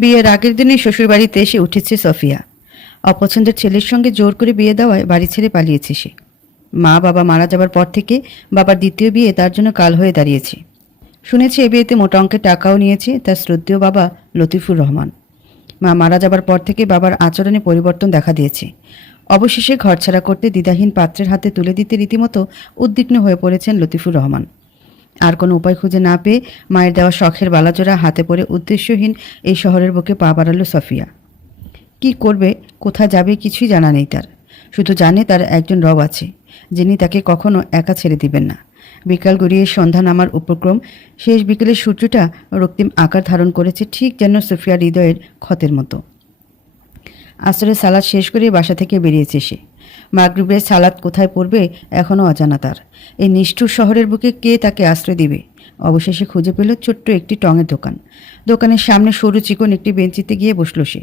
বিয়ের আগের দিনই শ্বশুরবাড়িতে এসে উঠেছে সফিয়া। অপছন্দের ছেলের সঙ্গে জোর করে বিয়ে দেওয়ায় বাড়ি ছেড়ে পালিয়েছে সে। মা বাবা মারা যাবার পর থেকে বাবার দ্বিতীয় বিয়ে তার জন্য কাল হয়ে দাঁড়িয়েছে। শুনেছি এ বিয়েতে মোটা অঙ্কের টাকাও নিয়েছে তার শ্রদ্ধেয় বাবা লতিফুর রহমান। মা মারা যাবার পর থেকে বাবার আচরণে পরিবর্তন দেখা দিয়েছে। অবশেষে ঘরছাড়া করতে দ্বিধাহীন পাত্রের হাতে তুলে দিতে রীতিমতো উদ্বিগ্ন হয়ে পড়েছেন লতিফুর রহমান। আর কোনো উপায় খুঁজে না পেয়ে মায়ের দেওয়া শখের বালাজোড়া হাতে পড়ে উদ্দেশ্যহীন এই শহরের বুকে পা বাড়ালো সফিয়া। কি করবে, কোথায় যাবে কিছুই জানা নেই তার। শুধু জানে তার একজন রব আছে, যিনি তাকে কখনো একা ছেড়ে দিবেন না। বিকাল গড়িয়ে সন্ধ্যা নামার উপক্রম। শেষ বিকেলের সূর্যটা রক্তিম আকার ধারণ করেছে, ঠিক যেন সফিয়ার হৃদয়ের ক্ষতের মতো। আসরের সালাদ শেষ করে বাসা থেকে বেরিয়েছে সে। মাগরিবের সালাদ কোথায় পড়বে এখনও অজানা তার। এই নিষ্ঠুর শহরের বুকে কে তাকে আশ্রয় দিবে? অবশেষে খুঁজে পেল ছোট্ট একটি টঙের দোকান। দোকানের সামনে সরু চিকন একটি বেঞ্চিতে গিয়ে বসল সে।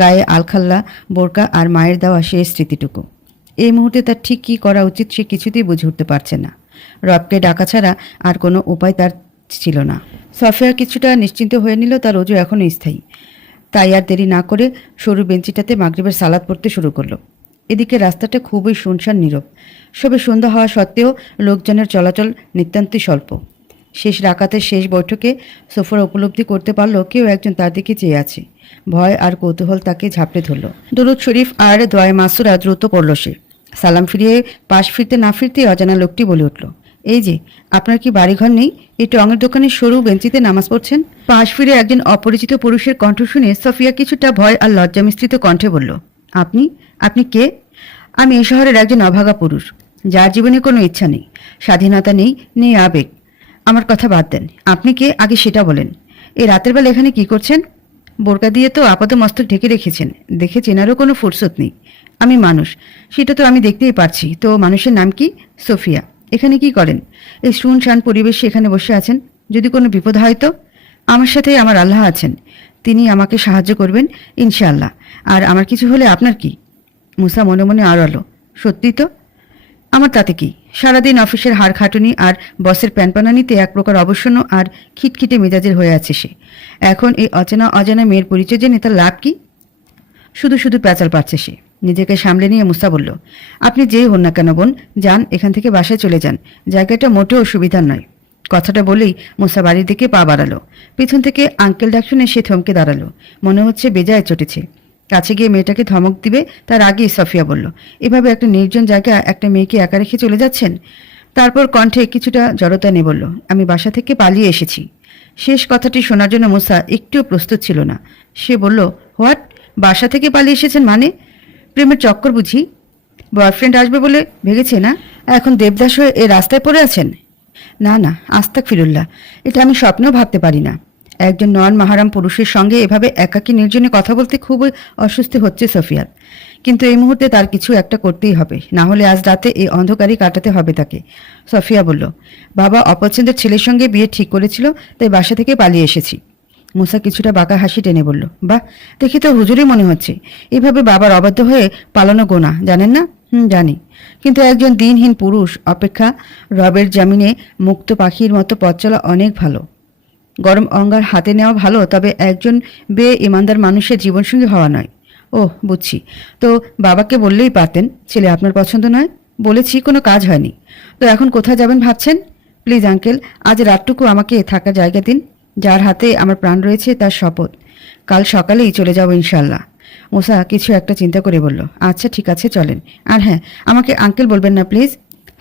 গায়ে আলখাল্লা, বোরকা আর মায়ের দেওয়া শেষ স্মৃতিটুকু। এই মুহূর্তে তার ঠিক কী করা উচিত সে কিছুতেই বুঝে উঠতে পারছে না। রবকে ডাকা ছাড়া আর কোনো উপায় তার ছিল না। সফিয়া কিছুটা নিশ্চিন্ত হয়ে নিল, তার অজু এখনও স্থায়ী। তাই আর দেরি না করে সরু বেঞ্চিটাতে মাগরিবের সালাদ পড়তে শুরু করলো। এদিকে রাস্তাটা খুবই শুনশান নীরব। সবে সন্ধ্যা হওয়া সত্ত্বেও লোকজনের চলাচল নিতান্তই স্বল্প। শেষ রাকাতের শেষ বৈঠকে সফর উপলব্ধি করতে পারল কেউ একজন তার দিকে চেয়ে আছে। ভয় আর কৌতূহল তাকে ঝাপড়ে ধরল। দরুদ শরীফ আর দোয়ায়ে মাসুরা দ্রুত পড়ল সে। সালাম ফিরিয়ে পাশ ফিরতে না ফিরতে অজানা লোকটি বলে উঠল, এই যে, আপনার কি বাড়িঘর নেই? এই টঙের দোকানের সরু বেঞ্চিতে নামাজ পড়ছেন? পাশ ফিরে একজন অপরিচিত পুরুষের কণ্ঠ শুনে সফিয়া কিছুটা ভয় আর লজ্জা মিশ্রিত কণ্ঠে বলল, আপনি আপনি কে? আমি এ শহরের একজন অভাগা পুরুষ, যার জীবনে কোনো ইচ্ছা নেই, স্বাধীনতা নেই, নেই আবেগ। আমার কথা বাদ দেন, আপনি কে আগে সেটা বলেন। এই রাতের বেলা এখানে কি করছেন? বোরকা দিয়ে তো আপাত মস্তক ঢেকে রেখেছেন, দেখে চেনারও কোনো ফুরসত নেই। আমি মানুষ, সেটা তো আমি দেখতেই পারছি। তো মানুষের নাম কি? সোফিয়া। এখানে কি করেন? এই শুনশান পরিবেশে এখানে বসে আছেন। যদি কোনো বিপদ হয় তো? আমার সাথে আমার আল্লাহ আছেন, তিনি আমাকে সাহায্য করবেন ইনশাআল্লাহ। আর আমার কিছু হলে আপনার কি? মুসা মনে মনে আড়ালো, সত্যি তো? আমার তাতে কি? সারাদিন অফিসের হাড় খাটুনি আর বসের প্যানপানানিতে এক প্রকার অবসন্ন আর খিটখিটে মেজাজের হয়ে আছে সে। এখন এই অজানা মেয়ের পরিচয় জেনে তার লাভ কি? শুধু শুধু প্যাচাল পাচ্ছে সে। নিজেকে সামলে নিয়ে মুসা বলল, আপনি যেই হন না কেন বোন, যান এখান থেকে বাসায় চলে যান, জায়গাটা মোটেও সুবিধার নয়। কথাটা বলেই মুসা বাড়ির দিকে পা বাড়ালো। পিছন থেকে আঙ্কেল ডাক শুনে সে থমকে দাঁড়ালো। মনে হচ্ছে বেজায় চটেছে। কাছে গিয়ে মেয়েটাকে ধমক দিবে তার আগেই সফিয়া বলল, এভাবে একটা নির্জন জায়গায় একটা মেয়েকে একা রেখে চলে যাচ্ছেন? তারপর কণ্ঠে কিছুটা জড়তা নিয়ে বলল, আমি বাসা থেকে পালিয়ে এসেছি। শেষ কথাটি শোনার জন্য মুসা একটুও প্রস্তুত ছিল না। সে বলল, হোয়াট? বাসা থেকে পালিয়ে এসেছেন মানে? প্রেমের চক্কর বুঝি? বয়ফ্রেন্ড আসবে বলে ভেগেছে না? এখন দেবদাস হয়ে এ রাস্তায় পড়ে আছেন? না না, আস্তাগফিরুল্লাহ, এটা আমি স্বপ্নেও ভাবতে পারি না। একজন নন মাহারাম পুরুষের সঙ্গে এভাবে একাকী নির্জনে কথা বলতে খুবই অস্বস্তি হচ্ছে সফিয়ার। কিন্তু এই মুহূর্তে তার কিছু একটা করতেই হবে, না হলে আজ রাতে এই অন্ধকারই কাটাতে হবে তাকে। সফিয়া বলল, বাবা অপছন্দের ছেলের সঙ্গে বিয়ে ঠিক করেছিল, তাই বাসা থেকে পালিয়ে এসেছি। মুসা কিছুটা বাঁকা হাসি টেনে বলল, বাহ, দেখি তো হুজুরই মনে হচ্ছে। এভাবে বাবার অবাধ্য হয়ে পালানো গোনা, জানেন না? জানি, কিন্তু একজন দিনহীন পুরুষ অপেক্ষা রবের জামিনে মুক্ত পাখির মতো পথ চলা অনেক ভালো। গরম অঙ্গার হাতে নেওয়া ভালো, তবে একজন ইমানদার মানুষের জীবনসঙ্গী হওয়া নয়। ওহ, বুঝছি। তো বাবাকে বললেই পারতেন ছেলে আপনার পছন্দ নয়। বলেছি, কোনো কাজ হয়নি। তো এখন কোথায় যাবেন ভাবছেন? প্লিজ আঙ্কেল, আজ রাতটুকু আমাকে থাকার জায়গা দিন। যার হাতে আমার প্রাণ রয়েছে তার শপথ, কাল সকালেই চলে যাব ইনশাল্লাহ। মুসা কিছু একটা চিন্তা করে বলল, আচ্ছা ঠিক আছে, চলেন। আর হ্যাঁ, আমাকে আঙ্কেল বলবেন না প্লিজ।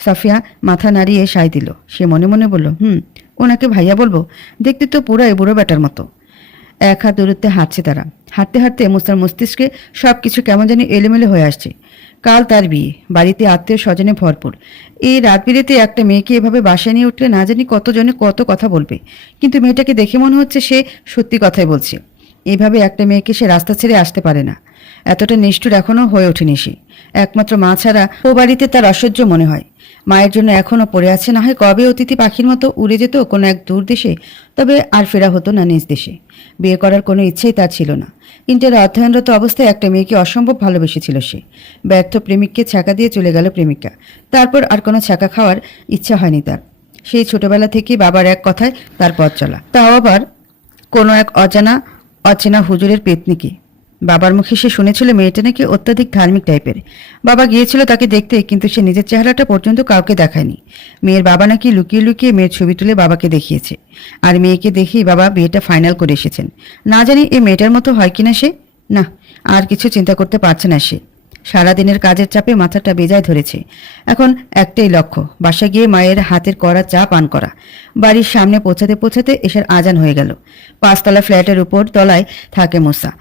সাফিয়া মাথা নাড়িয়ে সায় দিল। সে মনে মনে বলল, ওনাকে ভাইয়া বলবো? দেখতে তো পুরাই বুড়ো বেটার মতো। এক হাত দূরত্বে হাঁটছে তারা। হাঁটতে হাঁটতে মুসার মস্তিষ্কে সব কিছু কেমন জানি এলোমেলো হয়ে আসছে। কাল তার বিয়ে, বাড়িতে আত্মীয় স্বজনে ভরপুর। এই রাত বিরেতে একটা মেয়েকে এভাবে বাসায় নিয়ে উঠলে না জানি কতজনে কত কথা বলবে। কিন্তু মেয়েটাকে দেখে মনে হচ্ছে সে সত্যি কথাই বলছে। এইভাবে একটা মেয়েকে সে রাস্তা ছেড়ে আসতে পারে না। এতটা নিষ্ঠুর এখনও হয়ে ওঠেনি সে। একমাত্র মা ছাড়া ও বাড়িতে তার অসহ্য মনে হয়। মায়ের জন্য এখনও পড়ে আছে, না হয় কবে অতিথি পাখির মতো উড়ে যেত কোনো এক দূর দেশে, তবে আর ফেরা হতো না নিজ দেশে। বিয়ে করার কোনো ইচ্ছেই তার ছিল না। ইন্টারে অধ্যয়নরত অবস্থায় একটা মেয়েকে অসম্ভব ভালোবেসেছিল সে। ব্যর্থ প্রেমিককে ছ্যাঁকা দিয়ে চলে গেল প্রেমিকা। তারপর আর কোনো ছ্যাঁকা খাওয়ার ইচ্ছা হয়নি তার। সেই ছোটবেলা থেকেই বাবার এক কথায় তার পথ চলা, তাও আবার কোনো এক অজানা অচেনা হুজুরের পেতনিকে। বাবার মুখে সে শুনেছিল মেয়েটা নাকি অত্যাধিক ধার্মিক টাইপের। বাবা গিয়েছিল তাকে দেখতে, কিন্তু সে নিজের চেহারাটা পর্যন্ত কাউকে দেখায়নি। মেয়ের বাবা নাকি লুকিয়ে লুকিয়ে মেয়ের ছবি তুলে বাবাকে দেখিয়েছে, আর মেয়েকে দেখেই বাবা বিয়েটা ফাইনাল করে এসেছেন। না জানি এই মেয়েটার মতো হয় কিনা সে। না, আর কিছু চিন্তা করতে পারছে না সে। সারাদিনের কাজের চাপে মাথাটা বেজায় ধরেছে। এখন একটাই লক্ষ্য, বাসায় গিয়ে মায়ের হাতের করা চা পান করা। বাড়ির সামনে পৌঁছাতে পৌঁছাতে এসের আজান হয়ে গেল। 5 তলা ফ্ল্যাটের উপর তলায় থাকে মুসা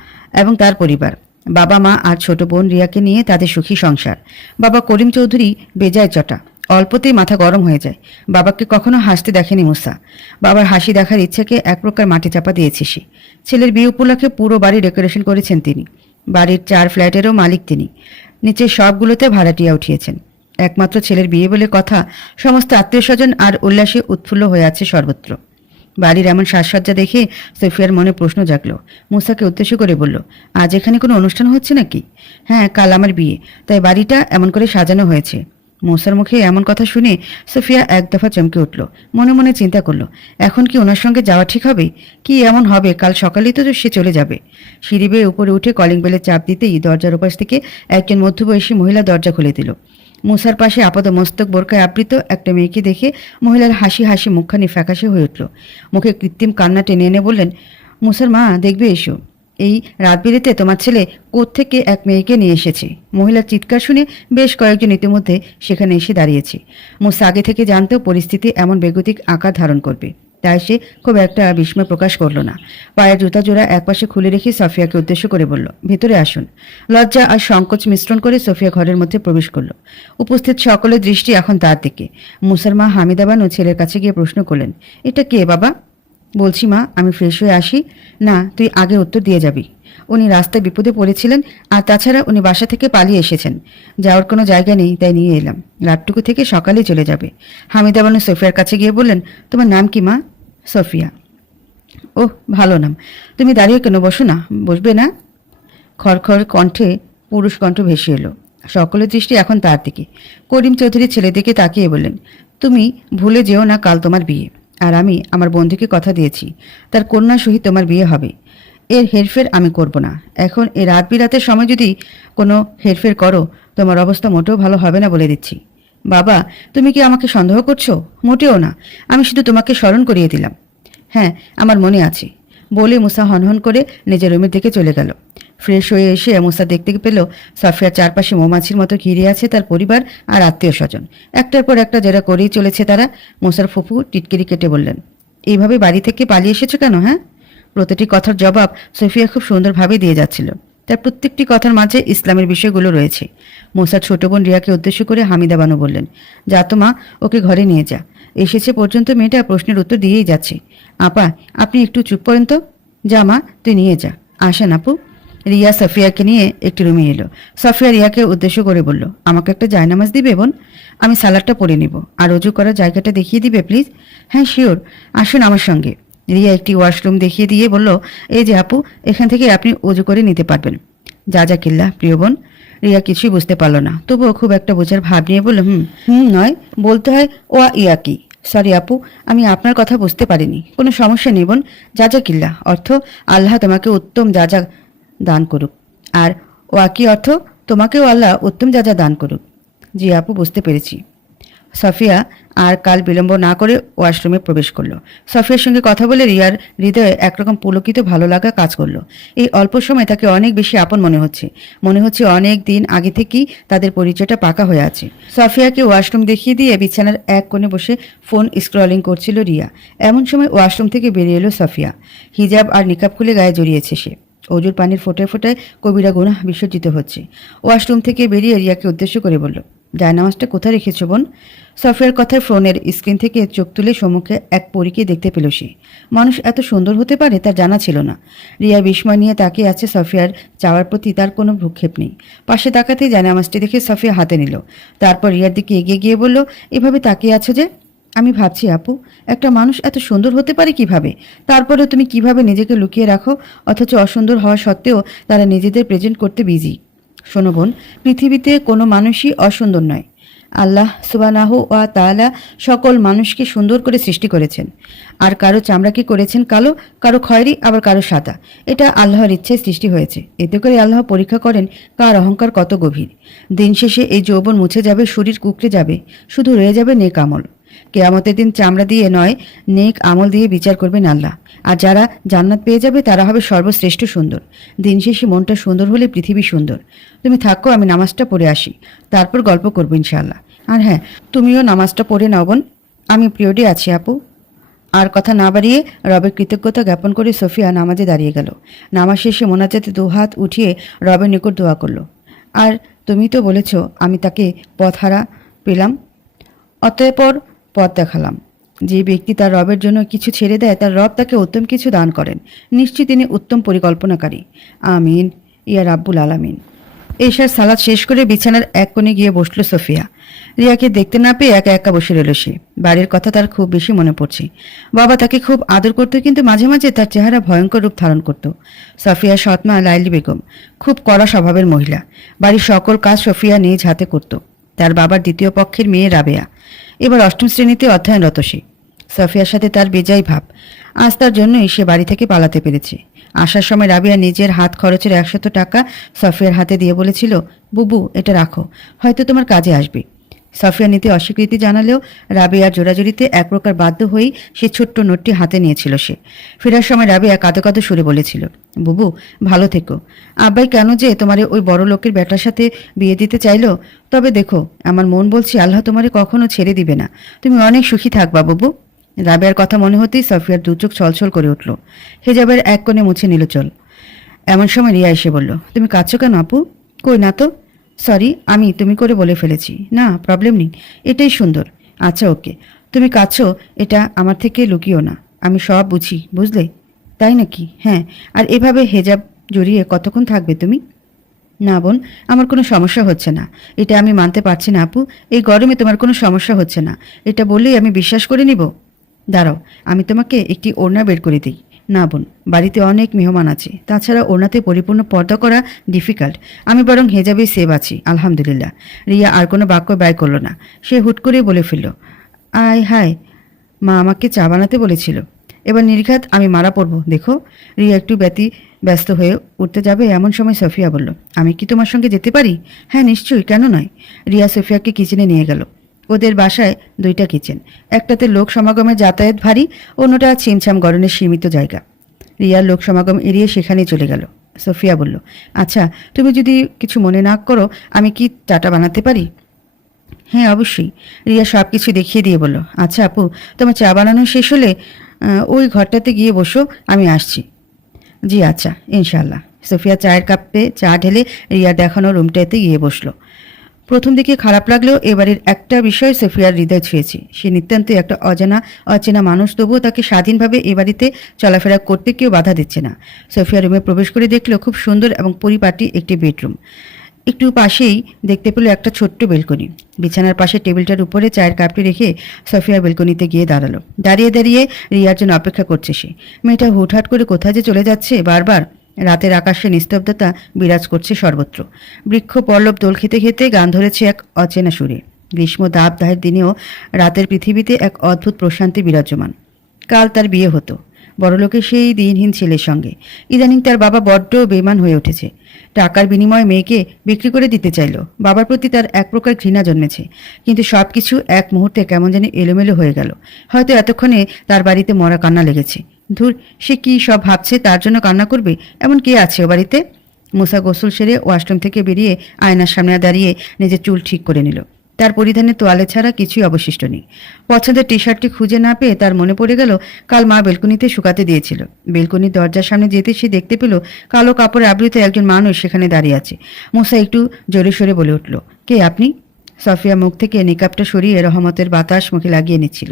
এবং তার পরিবার। বাবা মা আর ছোট বোন রিয়াকে নিয়ে তাদের সুখী সংসার। বাবা করিম চৌধুরী বেজায় চটা, অল্পতেই মাথা গরম হয়ে যায়। বাবাকে কখনো হাসতে দেখেনি মুসা। বাবার হাসি দেখার ইচ্ছাকে এক প্রকার মাটি চাপা দিয়েছে সে। ছেলের বিয়ে উপলক্ষে পুরো বাড়ি ডেকোরেশন করেছেন তিনি। বাড়ির 4 ফ্ল্যাটেরও মালিক তিনি। নিচের সবগুলোতে ভাড়াটিয়া উঠিয়েছেন। একমাত্র ছেলের বিয়ে বলে কথা, সমস্ত আত্মীয় স্বজন আর উল্লাসে উৎফুল্ল হয়ে আছে সর্বত্র। বাড়ির এমন সাজসজ্জা দেখে সোফিয়ার মনে প্রশ্ন জাগলো। মুসাকে উদ্দেশ্য করে বলল, আজ এখানে কোনো অনুষ্ঠান হচ্ছে নাকি? হ্যাঁ, কাল আমার বিয়ে, তাই বাড়িটা এমন করে সাজানো হয়েছে। মুসার মুখে এমন কথা শুনে সোফিয়া এক দফা চমকে উঠল। মনে মনে চিন্তা করলো, এখন কি ওনার সঙ্গে যাওয়া ঠিক হবে? কি এমন হবে, কাল সকালেই তো সে চলে যাবে। সিঁড়ি বেয়ে উপরে উঠে কলিং বেলে চাপ দিতেই দরজার ওপাশ থেকে একজন মধ্যবয়সী মহিলা দরজা খুলে দিল। মুসার পাশে আপাত মস্তক বোরকায় আবৃত একটা মেয়েকে দেখে মহিলার হাসি হাসি মুখখানি ফ্যাকাশে হয়ে উঠল। মুখে কৃত্রিম কান্না টেনে এনে বললেন, মুসার মা, দেখবে এসো। এই রাত বিরেতে তোমার ছেলে কোত্থেকে এক মেয়েকে নিয়ে এসেছে। মহিলার চিৎকার শুনে বেশ কয়েকজন ইতিমধ্যে সেখানে এসে দাঁড়িয়েছে। মুসা আগে থেকে জানতেও পরিস্থিতি এমন বেগতিক আকার ধারণ করবে, তাই সে খুব একটা বিস্ময় প্রকাশ করল না। পায়ের জুতা জোড়া একপাশে খুলে রেখে সফিয়াকে উদ্দেশ্য করে বলল, ভেতরে আসুন। লজ্জা আর সংকোচ মিশ্রণ করে সফিয়া ঘরের মধ্যে প্রবেশ করল। উপস্থিত সকলের দৃষ্টি এখন তার দিকে। মুসার মা হামিদা বানু ছেলের কাছে গিয়ে প্রশ্ন করলেন, এটা কে বাবা? বলছি মা, আমি ফ্রেশ হয়ে আসি। না, তুই আগে উত্তর দিয়ে যাবি। উনি রাস্তায় বিপদে পড়েছিলেন, আর তাছাড়া উনি বাসা থেকে পালিয়ে এসেছেন। যাওয়ার কোনো জায়গা নেই, তাই নিয়ে এলাম। রাতটুকু থেকে সকালে চলে যাবে। হামিদা বানু সোফিয়ার কাছে গিয়ে বললেন, তোমার নাম কি মা? সোফিয়া। ওহ, ভালো নাম। তুমি দাঁড়িয়ে কেন, বসো না। বসবে না? খড়খড় কণ্ঠে পুরুষ কণ্ঠ ভেসে এলো। সকলের দৃষ্টি এখন তার দিকে। করিম চৌধুরী ছেলের দিকে তাকিয়ে বললেন, তুমি ভুলে যেও না, কাল তোমার বিয়ে। আর আমি আমার বন্ধুকে কথা দিয়েছি, তার কন্যার সহিত তোমার বিয়ে হবে। এর হেরফের আমি করব না। এখন এই রাত বিরাতের সময় যদি কোনো হেরফের করো, তোমার অবস্থা মোটেও ভালো হবে না বলে দিচ্ছি। বাবা, তুমি কি আমাকে সন্দেহ করছো? মোটেও না, আমি শুধু তোমাকে স্মরণ করিয়ে দিলাম। হ্যাঁ, আমার মনে আছে, বলে মুসা হনহন করে নিজের রুমের দিকে চলে গেল। ফ্রেশ হয়ে এসে মুসা দেখতে পেল সফিয়ার চারপাশে মৌমাছির মতো ঘিরে আছে তার পরিবার আর আত্মীয় স্বজন। একটার পর একটা যারা করেই চলেছে তারা। মুসার ফুফু টিটকিরি কেটে বললেন, এইভাবে বাড়ি থেকে পালিয়ে এসেছো কেন? হ্যাঁ? প্রতিটি কথার জবাব সোফিয়া খুব সুন্দরভাবে দিয়ে যাচ্ছিল। তার প্রত্যেকটি কথার মাঝে ইসলামের বিষয়গুলো রয়েছে। মুসার ছোট বোন রিয়াকে উদ্দেশ্য করে হামিদা বানু বললেন, যা তো মা, ওকে ঘরে নিয়ে যা। এসেছে পর্যন্ত মেয়েটা প্রশ্নের উত্তর দিয়েই যাচ্ছে। আপা, আপনি একটু চুপ করেন তো। যা মা, তুই নিয়ে যা। আসেন আপু। রিয়া সফিয়াকে নিয়ে একটি রুমে এলো। সফিয়া রিয়াকে উদ্দেশ্য করে বলল, আমাকে একটা জায়নামাজ দিবে বোন? আমি সালাদটা পরে নিব, আর অজু করার জায়গাটা দেখিয়ে দিবে প্লিজ। হ্যাঁ শিওর, আসুন আমার সঙ্গে। রিয়া একটি ওয়াশরুম দেখিয়ে দিয়ে বলল, এই যে আপু, এখান থেকে আপনি অজু করে নিতে পারবেন। জাজাকিল্লাহ প্রিয় বোন। রিয়া কিছুই বুঝতে পারল না, তবুও খুব একটা বোঝার ভাব নিয়ে বলল, নয়, বলতে হয় ওয়া ইয়াকি। সরি আপু, আমি আপনার কথা বুঝতে পারিনি। কোনো সমস্যা নেই বোন। জাজাকিল্লাহ অর্থ আল্লাহ তোমাকে উত্তম যাজা দান করুক, আর ওয়াকি অর্থ তোমাকেও আল্লাহ উত্তম যাজা দান করুক। জি আপু, বুঝতে পেরেছি। সফিয়া আর কাল বিলম্ব না করে ওয়াশরুমে প্রবেশ করলো। সফিয়ার সঙ্গে কথা বলে রিয়ার হৃদয়ে একরকম পুলকিত ভালো লাগা কাজ করলো। এই অল্প সময় তাকে অনেক বেশি আপন মনে হচ্ছে অনেক দিন আগে থেকেই তাদের পরিচয়টা পাকা হয়ে আছে। সফিয়াকে ওয়াশরুম দেখিয়ে দিয়ে বিছানার এক কোণে বসে ফোন স্ক্রলিং করছিল রিয়া। এমন সময় ওয়াশরুম থেকে বেরিয়ে এলো সফিয়া। হিজাব আর নিকাব খুলে গায়ে জড়িয়েছে সে। অজুর পানির ফোটায় ফোটায় কবিরা গুনাহ বিসর্জিত হচ্ছে। ওয়াশরুম থেকে বেরিয়ে রিয়াকে উদ্দেশ্য করে বলল, জায়নামাজটা কোথায় রেখেছ বোন? সফিয়ার কথায় ফোনের স্ক্রিন থেকে চোখ তুলে সম্মুখে এক পরীকে দেখতে পেল সে। মানুষ এত সুন্দর হতে পারে তার জানা ছিল না। রিয়া বিস্ময় নিয়ে তাকিয়ে আছে সফিয়ার চাওয়ার প্রতি তার কোনো ভ্রুক্ষেপ নেই। পাশে তাকাতেই জায়নামাজটি দেখে সফিয়া হাতে নিল। তারপর রিয়ার দিকে এগিয়ে গিয়ে বলল, এভাবে তাকিয়ে আছো যে? আমি ভাবছি আপু, একটা মানুষ এত সুন্দর হতে পারে কিভাবে? তারপরে তুমি কিভাবে নিজেকে লুকিয়ে রাখো, অথচ অসুন্দর হওয়া সত্ত্বেও তারা নিজেদের প্রেজেন্ট করতে বিজি। শোনো বোন, পৃথিবীতে কোনো মানুষই অসুন্দর নয়। আল্লাহ সুবহানাহু ওয়া তাআলা সকল মানুষকে সুন্দর করে সৃষ্টি করেছেন, আর কারো চামড়াকে করেছেন কালো, কারো খয়েরি, আবার কারো সাদা। এটা আল্লাহর ইচ্ছায় সৃষ্টি হয়েছে। এতে করে আল্লাহ পরীক্ষা করেন কার অহংকার কত গভীর। দিন শেষে এই যৌবন মুছে যাবে, শরীর কুঁকড়ে যাবে, শুধু রয়ে যাবে নেক আমল। কেয়ামতের দিন চামড়া দিয়ে নয়, নেক আমল দিয়ে বিচার করবেন আল্লাহ। আর যারা জান্নাত পেয়ে যাবে তারা হবে সর্বশ্রেষ্ঠ সুন্দর। দিন শেষে মনটা সুন্দর হলে পৃথিবী সুন্দর। তুমি থাকো, আমি নামাজটা পড়ে আসি, তারপর গল্প করবো ইনশাআল্লাহ। আর হ্যাঁ, তুমিও নামাজটা পড়ে নাও বোন, আমি পিরিয়ডে আছি আপু। আর কথা না বাড়িয়ে রবের কৃতজ্ঞতা জ্ঞাপন করে সোফিয়া নামাজে দাঁড়িয়ে গেল। নামাজ শেষে মোনাজাতে দুহাত উঠিয়ে রবের নিকট দোয়া করলো। আর তুমি তো বলেছ আমি তাকে পথহারা পেলাম, অতঃপর পথ দেখালাম। যে ব্যক্তি তার রবের জন্য কিছু ছেড়ে দেয়, তার রব তাকে উত্তম কিছু দান করেন। নিশ্চয়ই তিনি উত্তম পরিকল্পনাকারী। আমিন ইয়া রাব্বুল আলামিন। এশার সালাদ শেষ করে বিছানার এক কোণে গিয়ে বসল সোফিয়া। রিয়াকে দেখতে না পেয়ে একা একা বসে রইল সে। বাড়ির কথা তার খুব বেশি মনে পড়ছে। বাবা তাকে খুব আদর করত, কিন্তু মাঝে মাঝে তার চেহারা ভয়ঙ্কর রূপ ধারণ করত। সফিয়া সৎমা লাইলি বেগম খুব কড়া স্বভাবের মহিলা। বাড়ির সকল কাজ সফিয়া নিজ হাতে করত। তার বাবার দ্বিতীয় পক্ষের মেয়ে রাবেয়া এবার অষ্টম শ্রেণীতে অধ্যয়নরত সে। সফিয়ার সাথে তার বেজায় ভাব। আজ তার জন্যই সে বাড়ি থেকে পালাতে পেরেছে। আসার সময় রাবিয়া নিজের হাত খরচের 100 টাকা সফিয়ার হাতে দিয়ে বলেছিল, বুবু এটা রাখো, হয়তো তোমার কাজে আসবে। সফিয়া নিতে অস্বীকৃতি জানালেও রাবিয়ার জোরাজুরিতে এক প্রকার বাধ্য হয়েই সে ছোট্ট নোটটি হাতে নিয়েছিল সে। ফেরার সময় রাবিয়া কাঁদো কাঁদো সুরে বলেছিল, বুবু ভালো থেকো। আব্বাই কেন যে তোমারে ওই বড় লোকের বেটার সাথে বিয়ে দিতে চাইলো, তবে দেখো আমার মন বলছে আল্লাহ তোমারে কখনো ছেড়ে দিবে না, তুমি অনেক সুখী থাকবা বুবু। রাবেয়ার কথা মনে হতেই সফিয়ার দু চোখ ছলছল করে উঠল। হেজাবের এক কোণে মুছে নিল চল। এমন সময় রিয়া এসে বলল, তুমি কাঁদছো কেন আপু? কই না তো। সরি, আমি তুমি করে বলে ফেলেছি। না প্রবলেম নেই, এটাই সুন্দর। আচ্ছা ওকে, তুমি কাঁদছো এটা আমার থেকে লুকিও না, আমি সব বুঝি বুঝলে। তাই নাকি? হ্যাঁ। আর এভাবে হেজাব জড়িয়ে কতক্ষণ থাকবে তুমি? না বোন, আমার কোনো সমস্যা হচ্ছে না। এটা আমি মানতে পারছি না আপু, এই গরমে তোমার কোনো সমস্যা হচ্ছে না এটা বললেই আমি বিশ্বাস করে নিব? দাঁড়াও, আমি তোমাকে একটি ওড়না বের করে দিই। না বোন, বাড়িতে অনেক মেহমান আছে, তাছাড়া ওড়নাতে পরিপূর্ণ পর্দা করা ডিফিকাল্ট। আমি বরং হেজাবে সেভ আছি আলহামদুলিল্লাহ। রিয়া আর কোনো বাক্য ব্যয় করলো না, সে হুট করেই বলে ফেলল, আয় হায়, মা আমাকে চা বানাতে বলেছিল। এবার নির্ঘাত আমি মারা পড়ব দেখো। রিয়া একটু ব্যস্ত হয়ে উঠতে যাবে এমন সময় সফিয়া বলল, আমি কি তোমার সঙ্গে যেতে পারি? হ্যাঁ নিশ্চয়ই, কেন নয়। রিয়া সফিয়াকে কিচেনে নিয়ে গেল। ওদের বাসায় দুইটা কিচেন, একটাতে লোক সমাগমে যাতায়াত ভারী, অন্যটা ছিমছাম গরনের সীমিত জায়গা। রিয়ার লোক সমাগম এড়িয়ে সেখানেই চলে গেল। সোফিয়া বলল, আচ্ছা তুমি যদি কিছু মনে না করো, আমি কি চাটা বানাতে পারি? হ্যাঁ অবশ্যই। রিয়া সব কিছু দেখিয়ে দিয়ে বলল, আচ্ছা আপু, তোমার চা বানানো শেষ হলে ওই ঘরটাতে গিয়ে বসো, আমি আসছি। জি আচ্ছা ইনশাআল্লাহ। সোফিয়া চায়ের কাপে চা ঢেলে রিয়ার দেখানো রুমটাতে গিয়ে বসলো। প্রথম দিকে খারাপ লাগলেও এবারের একটা বিষয় সোফিয়ার হৃদয় ছুঁয়েছে। সে নিতান্তই একটা অচেনা মানুষ, তবুও তাকে স্বাধীনভাবে এ বাড়িতে চলাফেরা করতে কেউ বাধা দিচ্ছে না। সোফিয়া রুমে প্রবেশ করে দেখল খুব সুন্দর এবং পরিপাটি একটি বেডরুম। একটু পাশেই দেখতে পেল একটা ছোট্ট বেলকনি। বিছানার পাশে টেবিলটার উপরে চায়ের কাপটি রেখে সোফিয়া বেলকনিতে গিয়ে দাঁড়ালো। দাঁড়িয়ে দাঁড়িয়ে রিয়ার জন্য অপেক্ষা করছে সে। মেয়েটা হুটহাট করে কোথায় যে চলে যাচ্ছে বারবার। রাতের আকাশে নিস্তব্ধতা বিরাজ করছে সর্বত্র। বৃক্ষ পল্লব দোল খেতে খেতে গান ধরেছে এক অচেনা সুরে। গ্রীষ্ম দাবদাহের দিনেও রাতের পৃথিবীতে এক অদ্ভুত প্রশান্তি বিরাজমান। কাল তার বিয়ে হতো বড়লোকের সেই দিনহীন ছেলের সঙ্গে। ইদানিং তার বাবা বড্ড বেইমান হয়ে উঠেছে। টাকার বিনিময়ে মেয়েকে বিক্রি করে দিতে চাইল। বাবার প্রতি তার এক প্রকার ঘৃণা জন্মেছে। কিন্তু সব কিছু এক মুহূর্তে কেমন জানি এলোমেলো হয়ে গেল। হয়তো এতক্ষণে তার বাড়িতে মরা কান্না লেগেছে। ধুর, সে কি সব ভাবছে, তার জন্য কান্না করবে? এমন কে আছে ও বাড়িতে? মুসা গোসল সেরে ওয়াশরুম থেকে বেরিয়ে আয়নার সামনে দাঁড়িয়ে নিজের চুল ঠিক করে নিল। তার পরিধানে তোয়ালে ছাড়া কিছুই অবশিষ্ট নেই। পছন্দের টি শার্টটি খুঁজে না পেয়ে তার মনে পড়ে গেল কাল মা বেলকনিতে শুকাতে দিয়েছিল। বেলকনির দরজার সামনে যেতে সে দেখতে পেল কালো কাপড়ে আবৃত একজন মানুষ সেখানে দাঁড়িয়ে আছে। মুসা একটু জোরে সোরে বলে উঠল, কে আপনি? সফিয়া মুখ থেকে নিকাবটা সরিয়ে রহমতের বাতাস মুখে লাগিয়ে নিচ্ছিল।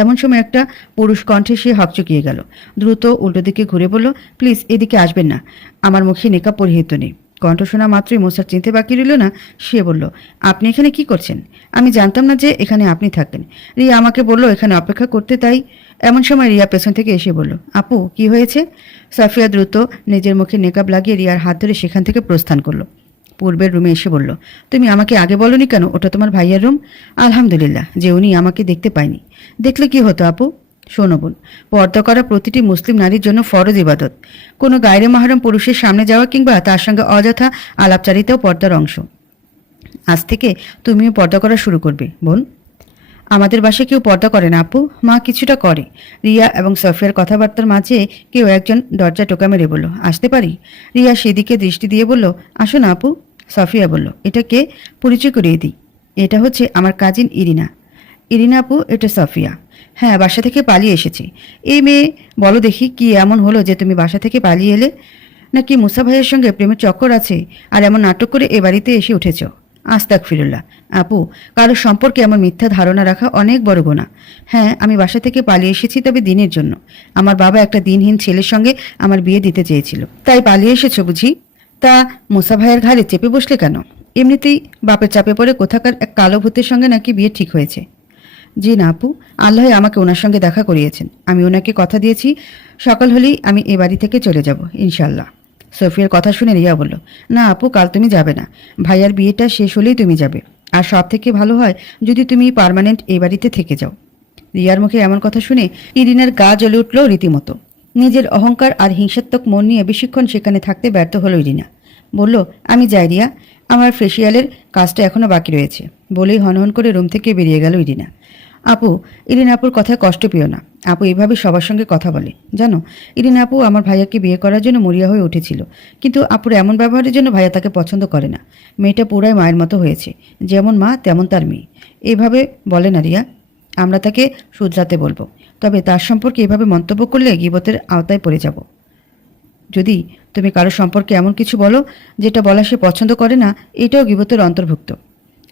এমন সময় একটা পুরুষ কণ্ঠে সে হকচকিয়ে গেল। দ্রুত উল্টো দিকে ঘুরে বলল, প্লিজ এদিকে আসবেন না, আমার মুখে নিকাব পরিহিত নেই। কণ্ঠ শোনা মাত্রই মুসার চিনতে বাকি রইল না। সে বলল, আপনি এখানে কি করছেন? আমি জানতাম না যে এখানে আপনি থাকেন। রিয়া আমাকে বলল এখানে অপেক্ষা করতে, তাই। এমন সময় রিয়া পেছন থেকে এসে বলল, আপু কি হয়েছে? সাফিয়া দ্রুত নিজের মুখে নেকাব লাগিয়ে রিয়ার হাত ধরে সেখান থেকে প্রস্থান করলো। পূর্বের রুমে এসে বলল, তুমি আমাকে আগে বলনি কেন ওটা তোমার ভাইয়ের রুম? আলহামদুলিল্লাহ যে উনি আমাকে দেখতে পায়নি। দেখলে কি হতো আপু? শোনো বোন, পর্দা করা প্রতিটি মুসলিম নারীর জন্য ফরজ ইবাদত। কোনো গায়রে মাহরম পুরুষের সামনে যাওয়া কিংবা তার সঙ্গে অযথা আলাপচারিতাও পর্দার অংশ। আজ থেকে তুমিও পর্দা করা শুরু করবে বোন। আমাদের বাসায় কেউ পর্দা করে না আপু, মা কিছুটা করে। রিয়া এবং সফিয়ার কথাবার্তার মাঝে কেউ একজন দরজা টোকা মেরে বলল, আসতে পারি? রিয়া সেদিকে দৃষ্টি দিয়ে বলল, আসো না আপু। সফিয়া বলল, এটা কে? পরিচয় করিয়ে দিই। এটা হচ্ছে আমার কাজিন ইরিনা। ইরিনা আপু, এটা সফিয়া। হ্যাঁ, বাসা থেকে পালিয়ে এসেছি। এই মেয়ে, বলো দেখি কি এমন হলো যে তুমি বাসা থেকে পালিয়ে এলে? নাকি মুসা ভাইয়ের সঙ্গে প্রেমের চক্কর আছে আর এমন নাটক করে এ বাড়িতে এসে উঠেছ? আস্তাগফিরুল্লাহ। আপু, কারোর সম্পর্কে এমন মিথ্যা ধারণা রাখা অনেক বড় গুনাহ। হ্যাঁ, আমি বাসা থেকে পালিয়ে এসেছি, তবে দিনের জন্য। আমার বাবা একটা দিনহীন ছেলের সঙ্গে আমার বিয়ে দিতে চেয়েছিল, তাই পালিয়ে এসেছো বুঝি? তা মুসা ভাইয়ের ঘাড়ে চেপে বসলে কেন? এমনিতেই বাপের চাপে পড়ে কোথাকার এক কালো ভূতের সঙ্গে নাকি বিয়ে ঠিক হয়েছে। জি না আপু, আল্লাহ আমাকে ওনার সঙ্গে দেখা করিয়েছেন। আমি ওনাকে কথা দিয়েছি সকাল হলেই আমি এ বাড়ি থেকে চলে যাব ইনশাল্লাহ। সফিয়ার কথা শুনে রিয়া বলল, না আপু, কাল তুমি যাবে না। ভাইয়ার বিয়েটা শেষ হলেই তুমি যাবে। আর সব থেকে ভালো হয় যদি তুমি পার্মানেন্ট এই বাড়িতে থেকে যাও। রিয়ার মুখে এমন কথা শুনে ইরিনার গা জ্বলে উঠল রীতিমতো। নিজের অহংকার আর হিংসাত্মক মন নিয়ে বেশিক্ষণ সেখানে থাকতে ব্যর্থ হলো ইরিনা। বলল, আমি যাই রিয়া, আমার ফেসিয়ালের কাজটা এখনো বাকি রয়েছে। বলেই হনহন করে রুম থেকে বেরিয়ে গেল ইরিনা। আপু, ইরিনা আপুর কথায় কষ্ট পেও না। আপু এইভাবে সবার সঙ্গে কথা বলে জানো। ইরিনা আপু আমার ভাইয়াকে বিয়ে করার জন্য মরিয়া হয়ে উঠেছিল, কিন্তু আপুর এমন ব্যবহারের জন্য ভাইয়া তাকে পছন্দ করে না। মেয়েটা পুরাই মায়ের মতো হয়েছে, যেমন মা তেমন তার মেয়ে। এইভাবে বলে না রিয়া, আমরা তাকে শুধরাতে বলবো। তবে তার সম্পর্কে এভাবে মন্তব্য করলে গীবতের আওতায় পড়ে যাব। যদি তুমি কারো সম্পর্কে এমন কিছু বলো যেটা বলা সে পছন্দ করে না, এটাও গীবতের অন্তর্ভুক্ত।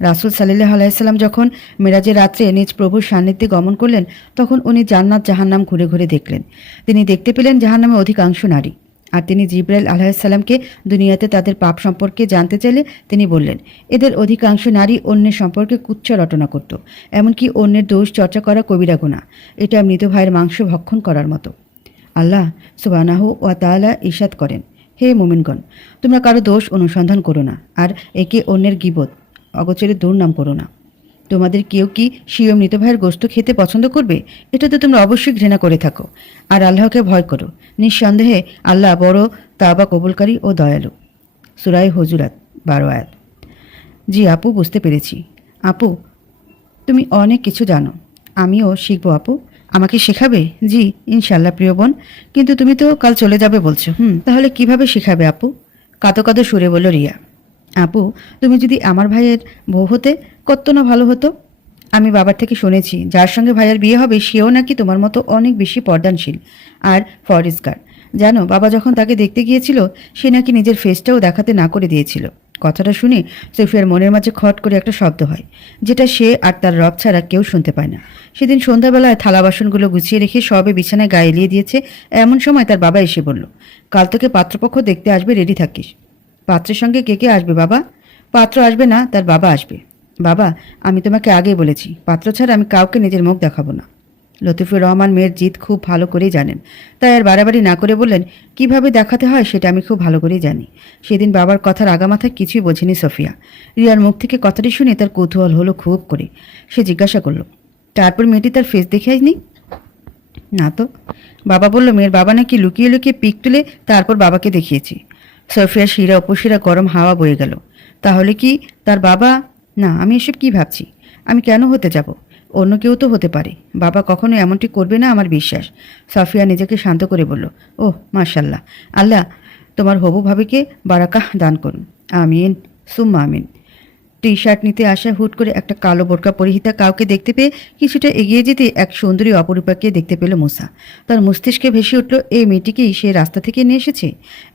রাসূল সাল্লাল্লাহু আলাইহি সাল্লাম যখন মেরাজের রাত্রে নিজ প্রভুর সান্নিধ্যে গমন করলেন, তখন উনি জান্নাত জাহান্নাম ঘুরে ঘুরে দেখলেন। তিনি দেখতে পেলেন জাহান্নামে অধিকাংশ নারী। আর তিনি জিবরাইল আলাইহিস সালামকে দুনিয়াতে তাদের পাপ সম্পর্কে জানতে চাইলে তিনি বললেন, এদের অধিকাংশ নারী অন্যের সম্পর্কে কুচ্ছ রটনা করত, এমনকি অন্যের দোষ চর্চা করা কবিরা গুনাহ। এটা মৃত ভাইয়ের মাংস ভক্ষণ করার মতো। আল্লাহ সুবহানাহু ওয়া তাআলা ইরশাদ করেন, হে মুমিনগণ, তোমরা কারো দোষ অনুসন্ধান করো না, আর একে অন্যের গীবত অগোচরে দুর্নাম করো না। তোমাদের কেউ কি স্বীয় মৃত ভাইয়ের গোশত খেতে পছন্দ করবে? এটা তো তোমরা অবশ্যই ঘৃণা করে থাকো। আর আল্লাহকে ভয় করো। নিঃসন্দেহে আল্লাহ বড় তাওবা কবুলকারী ও দয়ালু। সূরা হুজুরাত 12 আয়াত। জি আপু, বুঝতে পেরেছি। আপু, তুমি অনেক কিছু জানো। আমিও শিখবো আপু। আমাকে শেখাবে? জি ইনশাল্লাহ প্রিয় বোন। কিন্তু তুমি তো কাল চলে যাবে বলছো। তাহলে কিভাবে শেখাবে আপু? কাঁদো কাঁদো সুরে বলল রিয়া। আপু, তুমি যদি আমার ভাইয়ের বউ হতে কত না ভালো হতো। আমি বাবার থেকে শুনেছি যার সঙ্গে ভাইয়ের বিয়ে হবে সেও নাকি তোমার মতো অনেক বেশি পর্দানশীল আর ফরেজগার। জানো, বাবা যখন তাকে দেখতে গিয়েছিল সে নাকি নিজের ফেসটাও দেখাতে না করে দিয়েছিল। কথাটা শুনে সোফিয়ার মনের মাঝে খট করে একটা শব্দ হয়, যেটা সে আর তার রব ছাড়া কেউ শুনতে পায় না। সেদিন সন্ধ্যাবেলায় থালা বাসনগুলো গুছিয়ে রেখে সবে বিছানায় গায়ে এলিয়ে দিয়েছে, এমন সময় তার বাবা এসে বলল, কাল তোকে পাত্রপক্ষ দেখতে আসবে, রেডি থাকিস। পাত্রের সঙ্গে কে কে আসবে বাবা? পাত্র আসবে না, তার বাবা আসবে। বাবা, আমি তোমাকে আগেই বলেছি, পাত্র ছাড়া আমি কাউকে নিজের মুখ দেখাবো না। লতিফুর রহমান মেয়ের জিদ খুব ভালো করেই জানেন, তাই আর বাড়াবাড়ি না করে বললেন, কিভাবে দেখাতে হয় সেটা আমি খুব ভালো করেই জানি। সেদিন বাবার কথার আগামাথায় কিছুই বোঝেনি সোফিয়া। রিয়ার মুখ থেকে কথাটি শুনে তার কৌতূহল হলো খুব করে। সে জিজ্ঞাসা করলো, তারপর মেয়েটি তার ফেস দেখে আসনি? না তো। বাবা বলল মেয়ের বাবা নাকি লুকিয়ে লুকিয়ে পিক তুলে তারপর বাবাকে দেখিয়েছি। সোফিয়ার শিরা উপশিরা গরম হাওয়া বয়ে গেল। তাহলে কি তার বাবা? না, আমি এসব কি ভাবছি? আমি কেন হতে যাব? অন্য কেউ তো হতে পারে। বাবা কখনো এমনটি করবে না আমার বিশ্বাস। সাফিয়া নিজেকে শান্ত করে বলল, ওহ মাশাল্লাহ, আল্লাহ তোমার হবু ভাবিকে বারাকাহ দান করুন। আমিন সুম্মা আমিন। টি শার্ট নিতে আসা হুট করে একটা কালো বোরকা পরিহিতা কাউকে দেখতে পেয়ে কিছুটা এগিয়ে যেতে এক সুন্দরী অপরূপাকে দেখতে পেল মুসা। তার মস্তিষ্কে ভেসে উঠল, এই মেয়েটিকেই সে রাস্তা থেকে নিয়ে এসেছে।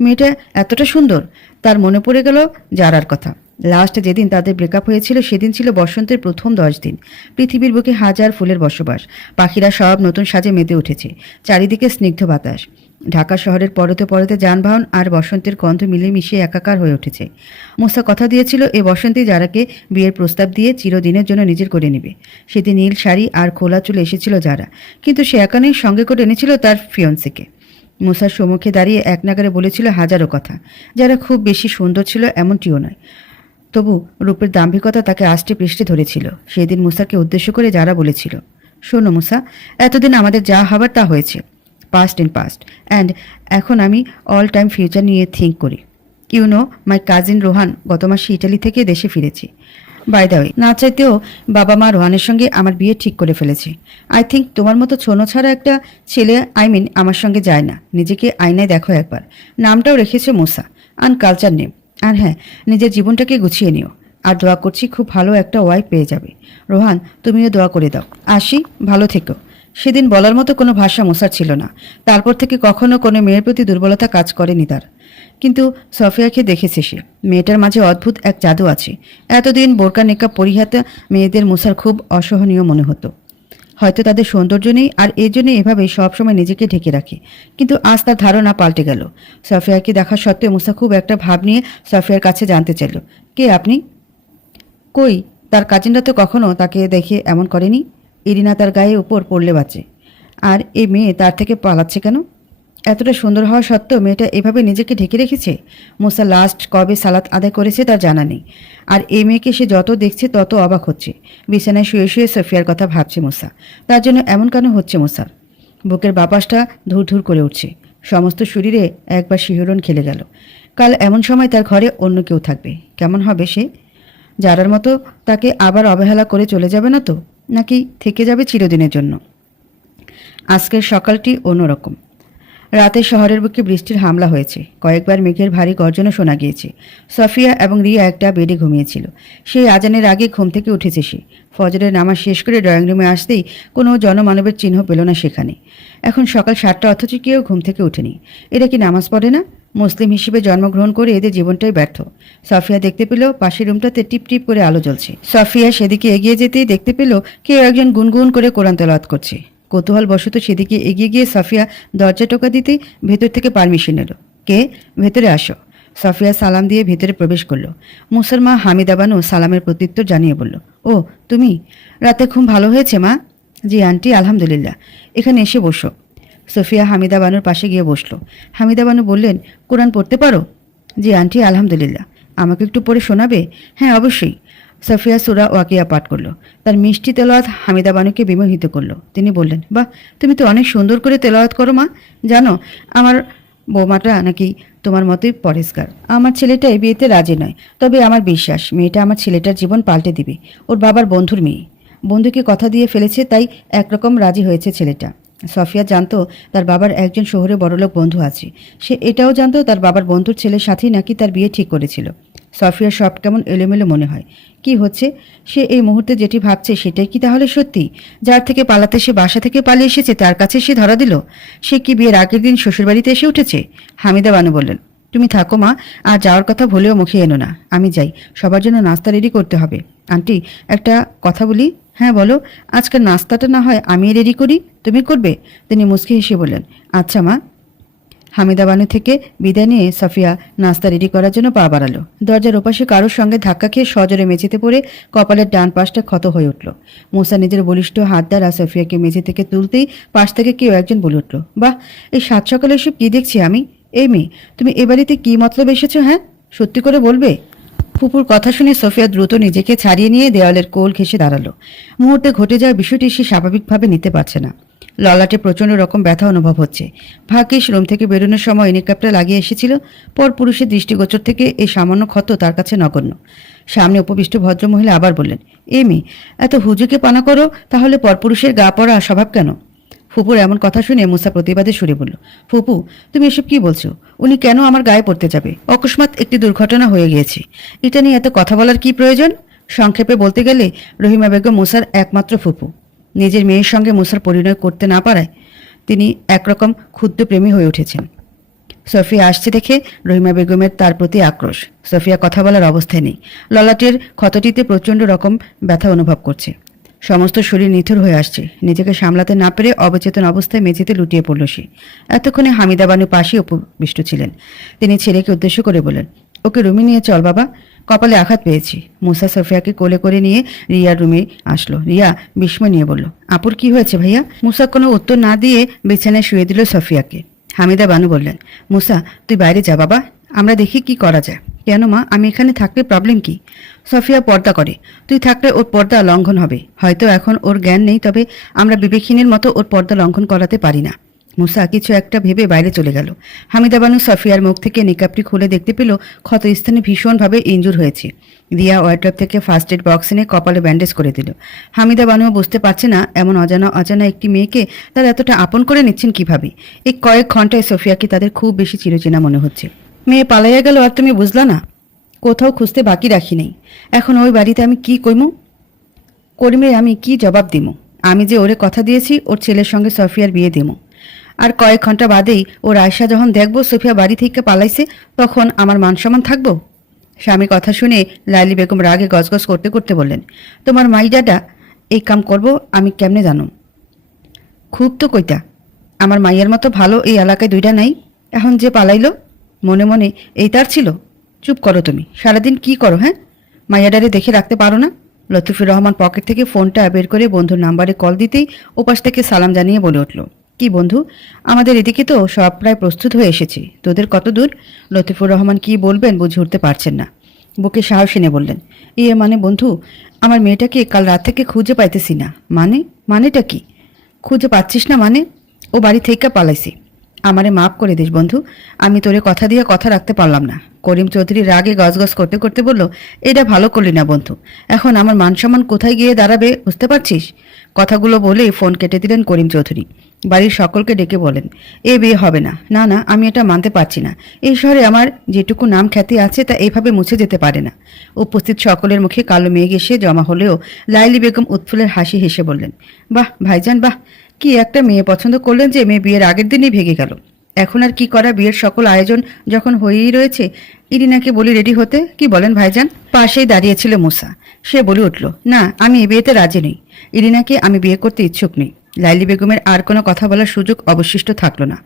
মেয়েটা এতটা সুন্দর। তার মনে পড়ে গেল জারার কথা। লাস্ট যেদিন তাদের ব্রেকআপ হয়েছিল সেদিন ছিল বসন্তের প্রথম 10 দিন। পৃথিবীর বুকে হাজার ফুলের বসবাস। পাখিরা সব নতুন সাজে মেতে উঠেছে। চারিদিকে স্নিগ্ধ বাতাস। ঢাকা শহরের পরতে পরতে যানবাহন আর বসন্তের গন্ধ মিলেমিশে একাকার হয়ে উঠেছে। মুসা কথা দিয়েছিল এ বসন্তে যারাকে বিয়ের প্রস্তাব দিয়ে চিরদিনের জন্য নিজের করে নেবে। সেদিন নীল শাড়ি আর খোলা চুলে এসেছিল যারা, কিন্তু সে একানেই সঙ্গে করে এনেছিল তার ফিয়ন্সিকে। মুসার সম্মুখে দাঁড়িয়ে এক নাগারে বলেছিল হাজারো কথা, যারা খুব বেশি সুন্দর ছিল এমনটিও নয়। তবু রূপের দাম্ভিকতা তাকে আষ্টে পৃষ্ঠে ধরেছিল। সেদিন মুসাকে উদ্দেশ্য করে যারা বলেছিল, শোনো মুসা, এতদিন আমাদের যা হবার তা হয়েছে, পাস্ট ইন পাস্ট, অ্যান্ড এখন আমি অল টাইম ফিউচার নিয়ে থিঙ্ক করি। মাই কাজিন রোহান গত মাসে ইটালি থেকে দেশে ফিরেছে। বাই দ্য ওয়ে, না চাইতেও বাবা মা রোহানের সঙ্গে আমার বিয়ে ঠিক করে ফেলেছে। আই থিঙ্ক তোমার মতো ছোনো ছাড়া একটা ছেলে আমার সঙ্গে যায় না। নিজেকে আয়নায় দেখো একবার। নামটাও রেখেছে মুসা, আনকালচার নেম। আর হ্যাঁ, নিজের জীবনটাকে গুছিয়ে নিও। আর দোয়া করছি খুব ভালো একটা ওয়াইফ পেয়ে যাবে। রোহান, তুমিও দোয়া করে দাও। আসি, ভালো থেকো। সেদিন বলার মতো কোনো ভাষা মুসার ছিল না। তারপর থেকে কখনো কোনো মেয়ের প্রতি দুর্বলতা কাজ করেনি তার। কিন্তু সফিয়াকে দেখেছে সে, মেয়েটার মাঝে অদ্ভুত এক জাদু আছে। এতদিন বোরকা নেকাব পরিহাতে মেয়েদের মুসার খুব অসহনীয় মনে হতো। হয়তো তাদের সৌন্দর্য নেই, আর এই জন্য এভাবে সবসময় নিজেকে ঢেকে রাখে। কিন্তু আজ তার ধারণা পাল্টে গেল। সফিয়াকে দেখা সত্ত্বেও মুসা খুব একটা ভাব নিয়ে সফিয়ার কাছে জানতে চাইল, কে আপনি? কই, তার কাজিনরা তো কখনো তাকে দেখে এমন করেনি। ইরিনা তার গায়ে উপর পড়লে বাঁচে, আর এই মেয়ে তার থেকে পালাচ্ছে কেন? এতটা সুন্দর হওয়া সত্ত্বেও মেয়েটা এভাবে নিজেকে ঢেকে রেখেছে। মুসা লাস্ট কবে সালাত আদায় করেছে তার জানা নেই। আর এই মেয়েকে সে যত দেখছে তত অবাক হচ্ছে। বিছানায় শুয়ে শুয়ে সোফিয়ার কথা ভাবছে মুসা। তার জন্য এমন কেন হচ্ছে মুসার? বুকের বাপাসটা ধুর ধুর করে উঠছে। সমস্ত শরীরে একবার শিহরণ খেলে গেল। কাল এমন সময় তার ঘরে অন্য কেউ থাকবে। কেমন হবে সে? যারার মতো তাকে আবার অবহেলা করে চলে যাবে না তো? নাকি থেকে যাবে চিরদিনের জন্য? আজকের সকালটি অন্যরকম। রাতে শহরের বুকে বৃষ্টির হামলা হয়েছে। কয়েকবার মেঘের ভারী গর্জনও শোনা গিয়েছে। সফিয়া এবং রিয়া একটা বেডে ঘুমিয়েছিল। সেই আজানের আগে ঘুম থেকে উঠেছে সে। ফজরের নামাজ শেষ করে ড্রয়িং রুমে আসতেই কোনো জনমানবের চিহ্ন পেল না সেখানে। এখন সকাল 7টা, অথচ কেউ ঘুম থেকে ওঠেনি। এরা কি নামাজ পড়ে না? মুসলিম হিসেবে জন্মগ্রহণ করে এদের জীবনটাই ব্যর্থ। সফিয়া দেখতে পেল পাশের রুমটাতে টিপ টিপ করে আলো জ্বলছে। সফিয়া সেদিকে এগিয়ে যেতেই দেখতে পেল কেউ একজন গুনগুন করে কোরআন তেলাওয়াত করছে। কৌতূহলবশত সেদিকে এগিয়ে গিয়ে সফিয়া দরজা টোকা দিতেই ভেতর থেকে পারমিশন এলো। কে? ভেতরে আসো। সফিয়া সালাম দিয়ে ভেতরে প্রবেশ করলো। মুসার মা হামিদা বানু সালামের প্রত্যুত্তর জানিয়ে বলল, ও তুমি? রাতে খুব ভালো হয়েছে মা। জি আন্টি, আলহামদুলিল্লাহ। এখানে এসে বসো। সফিয়া হামিদা বানুর পাশে গিয়ে বসলো। হামিদা বানু বললেন, কোরআন পড়তে পারো? জি আন্টি, আলহামদুলিল্লাহ। আমাকে একটু পড়ে শোনাবে? হ্যাঁ, অবশ্যই। সফিয়া সূরা ওয়াকিয়া পাঠ করলো। তার মিষ্টি তেলাওয়াত হামিদা বানুকে বিমোহিত করলো। তিনি বললেন, বাহ, তুমি তো অনেক সুন্দর করে তেলাওয়াত করো মা। জানো, আমার বৌমাটা নাকি তোমার মতোই পরেশগার। আমার ছেলেটাই বিয়েতে রাজি নয়, তবে আমার বিশ্বাস মেয়েটা আমার ছেলেটার জীবন পাল্টে দিবে। ওর বাবার বন্ধুর মেয়ে। বন্ধুকে কথা দিয়ে ফেলেছে, তাই একরকম রাজি হয়েছে ছেলেটা। সফিয়া জানতো তার বাবার একজন শহরে বড়লোক বন্ধু আছে। সে এটাও জানতো তার বাবার বন্ধুর ছেলের সাথেই নাকি তার বিয়ে ঠিক করেছিল। সফিয়ার সব কেমন এলোমেলো মনে হয়। কি হচ্ছে? সে এই মুহূর্তে যেটি ভাবছে সেটাই কি তাহলে সত্যি? যার থেকে পালাতে সে বাসা থেকে পালিয়ে এসেছে তার কাছে সে ধরা দিল? সে কি বিয়ের আগের দিন শ্বশুরবাড়িতে এসে উঠেছে? হামিদা বানু বললেন, তুমি থাকো মা, আর যাওয়ার কথা ভুলেও মুখে এনো না। আমি যাই, সবার জন্য নাস্তা রেডি করতে হবে। আন্টি, একটা কথা বলি। হ্যাঁ বলো। আজকের নাস্তাটা না হয় আমি রেডি করি, তুমি করবে? তিনি মুচকি হেসে বললেন, আচ্ছা মা। হামিদা বানু থেকে বিদায় নিয়ে সফিয়া নাস্তা রেডি করার জন্য পা বাড়ালো। দরজার ওপাশে কারোর সঙ্গে ধাক্কা খেয়ে সজোরে মেঝেতে পড়ে কপালের ডান পাশটা ক্ষত হয়ে উঠল। মুসা নিজের বলিষ্ঠ হাত দ্বারা সফিয়াকে মেঝে থেকে তুলতেই পাশ থেকে কেউ একজন বলে উঠল, বাহ, এই সাত সকালে এসব কি দেখছি আমি? এই মেয়ে, তুমি এ বাড়িতে কি মতলব এসেছো? হ্যাঁ, সত্যি করে বলবে? ফুপুর কথা শুনে সোফিয়া দ্রুত নিজেকে ছাড়িয়ে নিয়ে দেওয়ালের কোল ঘেঁষে দাঁড়ালো। মুহূর্তে ঘটে যাওয়া বিষয়টি সে স্বাভাবিকভাবে নিতে পারছে না। ললাটে প্রচণ্ড রকম ব্যথা অনুভব হচ্ছে। ভাগ্যিস রুম থেকে বেরোনোর সময় নিকাবটা লাগিয়ে এসেছিল। পর পুরুষের দৃষ্টিগোচর থেকে এই সামান্য ক্ষত তার কাছে নগণ্য। সামনে উপবিষ্ট ভদ্রমহিলা আবার বললেন, এ মেয়ে, এত হুজুকে পানা করো তাহলে পরপুরুষের গা পড়া স্বভাব কেন? ফুপুর এমন কথা শুনে মুসা প্রতিবাদে সুরে বলল, ফুপু, তুমি এসব কি বলছো? উনি কেন আমার গায়ে পড়তে যাবে? অকস্মাৎ একটি দুর্ঘটনা হয়ে গিয়েছে, এটা নিয়ে এত কথা বলার কি প্রয়োজন? সংক্ষেপে বলতে গেলে রহিমা বেগম মুসার একমাত্র ফুপু। নিজের মেয়ের সঙ্গে মুসার পরিণয় করতে না পারায় তিনি একরকম ক্ষুদ্র প্রেমী হয়ে উঠেছেন। সফিয়া আসছে দেখে রহিমা বেগমের তার প্রতি আক্রোশ। সফিয়া কথা বলার অবস্থায় নেই। ললাটের ক্ষতটিতে প্রচণ্ড রকম ব্যথা অনুভব করছে। সমস্ত শরীর নিথর হয়ে আসছে। নিজেকে সামলাতে না পেরে অবচেতন অবস্থায় মেঝেতে লুটিয়ে পড়ল সে। এতক্ষণে হামিদা বানু পাশে উপবিষ্ট ছিলেন। তিনি ছেলেকে উদ্দেশ্য করে বললেন, ওকে রুমে নিয়ে চল বাবা, কপালে আঘাত পেয়েছি। মুসা সফিয়াকে কোলে করে নিয়ে রিয়ার রুমে আসলো। রিয়া বিস্ময় নিয়ে বলল, আপুর কি হয়েছে ভাইয়া? মুসা কোনো উত্তর না দিয়ে বিছানায় শুয়ে দিল সফিয়াকে। হামিদা বানু বললেন, মুসা তুই বাইরে যা বাবা, আমরা দেখি কি করা যায়। কেন মা, আমি এখানে থাকলে প্রবলেম কি? সফিয়া পর্দা করে, তুই থাকলে ওর পর্দা লঙ্ঘন হবে। হয়তো এখন ওর জ্ঞান নেই, তবে আমরা বিবেকহীনের মতো ওর পর্দা লঙ্ঘন করাতে পারি না। মুসা কিছু একটা ভেবে বাইরে চলে গেল। হামিদা বানু সফিয়ার মুখ থেকে নিকাবটি খুলে দেখতে পেল ক্ষতস্থানে ভীষণভাবে ইনজুর হয়েছে। রিয়া ওয়ার্ড্রপ থেকে ফার্স্ট এড বক্স এনে কপালে ব্যান্ডেজ করে দিল। হামিদা বানুও বুঝতে পারছে না এমন অজানা অজানা একটি মেয়েকে তারা এতটা আপন করে নিচ্ছেন কিভাবে। এই কয়েক ঘন্টায় সোফিয়াকে তাদের খুব বেশি চিরচেনা মনে হচ্ছে। মেয়ে পালাইয়া গেল আর তুমি বুঝলা না? কোথাও খুঁজতে বাকি রাখি নাই। এখন ওই বাড়িতে আমি কি কইমু? করিমে আমি কি জবাব দিমু? আমি যে ওরে কথা দিয়েছি ওর ছেলের সঙ্গে সফিয়ার বিয়ে দিমু। আর কয়েক ঘন্টা বাদেই ওর আয়সা যখন দেখবো সোফিয়া বাড়ি থেকে পালাইছে, তখন আমার মান সম্মান থাকবো? স্বামীর কথা শুনে লাইলি বেগম রাগে গজগজ করতে করতে বললেন, তোমার মাইডাটা এই কাম করব আমি কেমনে জানো? খুব তো কইতা, আমার মাইয়ার মতো ভালো এই এলাকায় দুইটা নাই। এখন যে পালাইলো, মনে মনে এই তার ছিল। চুপ করো তুমি, সারাদিন কি করো? হ্যাঁ, মাইয়াডারে দেখে রাখতে পারো না? লতিফুর রহমান পকেট থেকে ফোনটা বের করে বন্ধুর নাম্বারে কল দিতেই ওপাশ থেকে সালাম জানিয়ে বলে উঠল, কি বন্ধু, আমাদের এদিকে তো সব প্রায় প্রস্তুত হয়ে এসেছে, তোদের কত দূর? লতিফুর রহমান কি বলবেন বুঝে উঠতে পারছেন না। বুকে সাহস এনে বললেন, মানে বন্ধু, আমার মেয়েটাকে কাল রাত থেকে খুঁজে পাইতেছি না। মানেটা কি? খুঁজে পাচ্ছিস না মানে? ও বাড়ি থেকে পালাইছি। আমারে মাফ করে দিস বন্ধু, আমি তোরে কথা দিয়ে কথা রাখতে পারলাম না। করিম চৌধুরী রাগে গজগজ করতে করতে বলল, এটা ভালো করলি না বন্ধু, এখন আমার মান সম্মান কোথায় গিয়ে দাঁড়াবে বুঝতে পারছিস? কথাগুলো বলেই ফোন কেটে দিলেন করিম চৌধুরী। বাড়ির সকলকে ডেকে বলেন, এ বিয়ে হবে না। না না, আমি এটা মানতে পারছি না। এই শহরে আমার যেটুকু নাম খ্যাতি আছে তা এইভাবে মুছে যেতে পারে না। উপস্থিত সকলের মুখে কালো মেঘ এসে জমা হলেও লাইলি বেগম উৎফুল্লের হাসি হেসে বললেন, বাহ ভাইজান বাহ, কি একটা মেয়ে পছন্দ করলেন যে মেয়ে বিয়ের আগের দিনই ভেঙে গেল। এখন আর কি করা, বিয়ের সকল আয়োজন যখন হয়েই রয়েছে, ইরিনাকে বলি রেডি হতে। কি বলেন ভাইজান? পাশেই দাঁড়িয়েছিল মুসা, সে বলে উঠল, না আমি এ বিয়েতে রাজি নই। ইরিনাকে আমি বিয়ে করতে ইচ্ছুক নই। লাইলি বেগমের আর কোনো কথা বলার সুযোগ অবশিষ্ট থাকল না।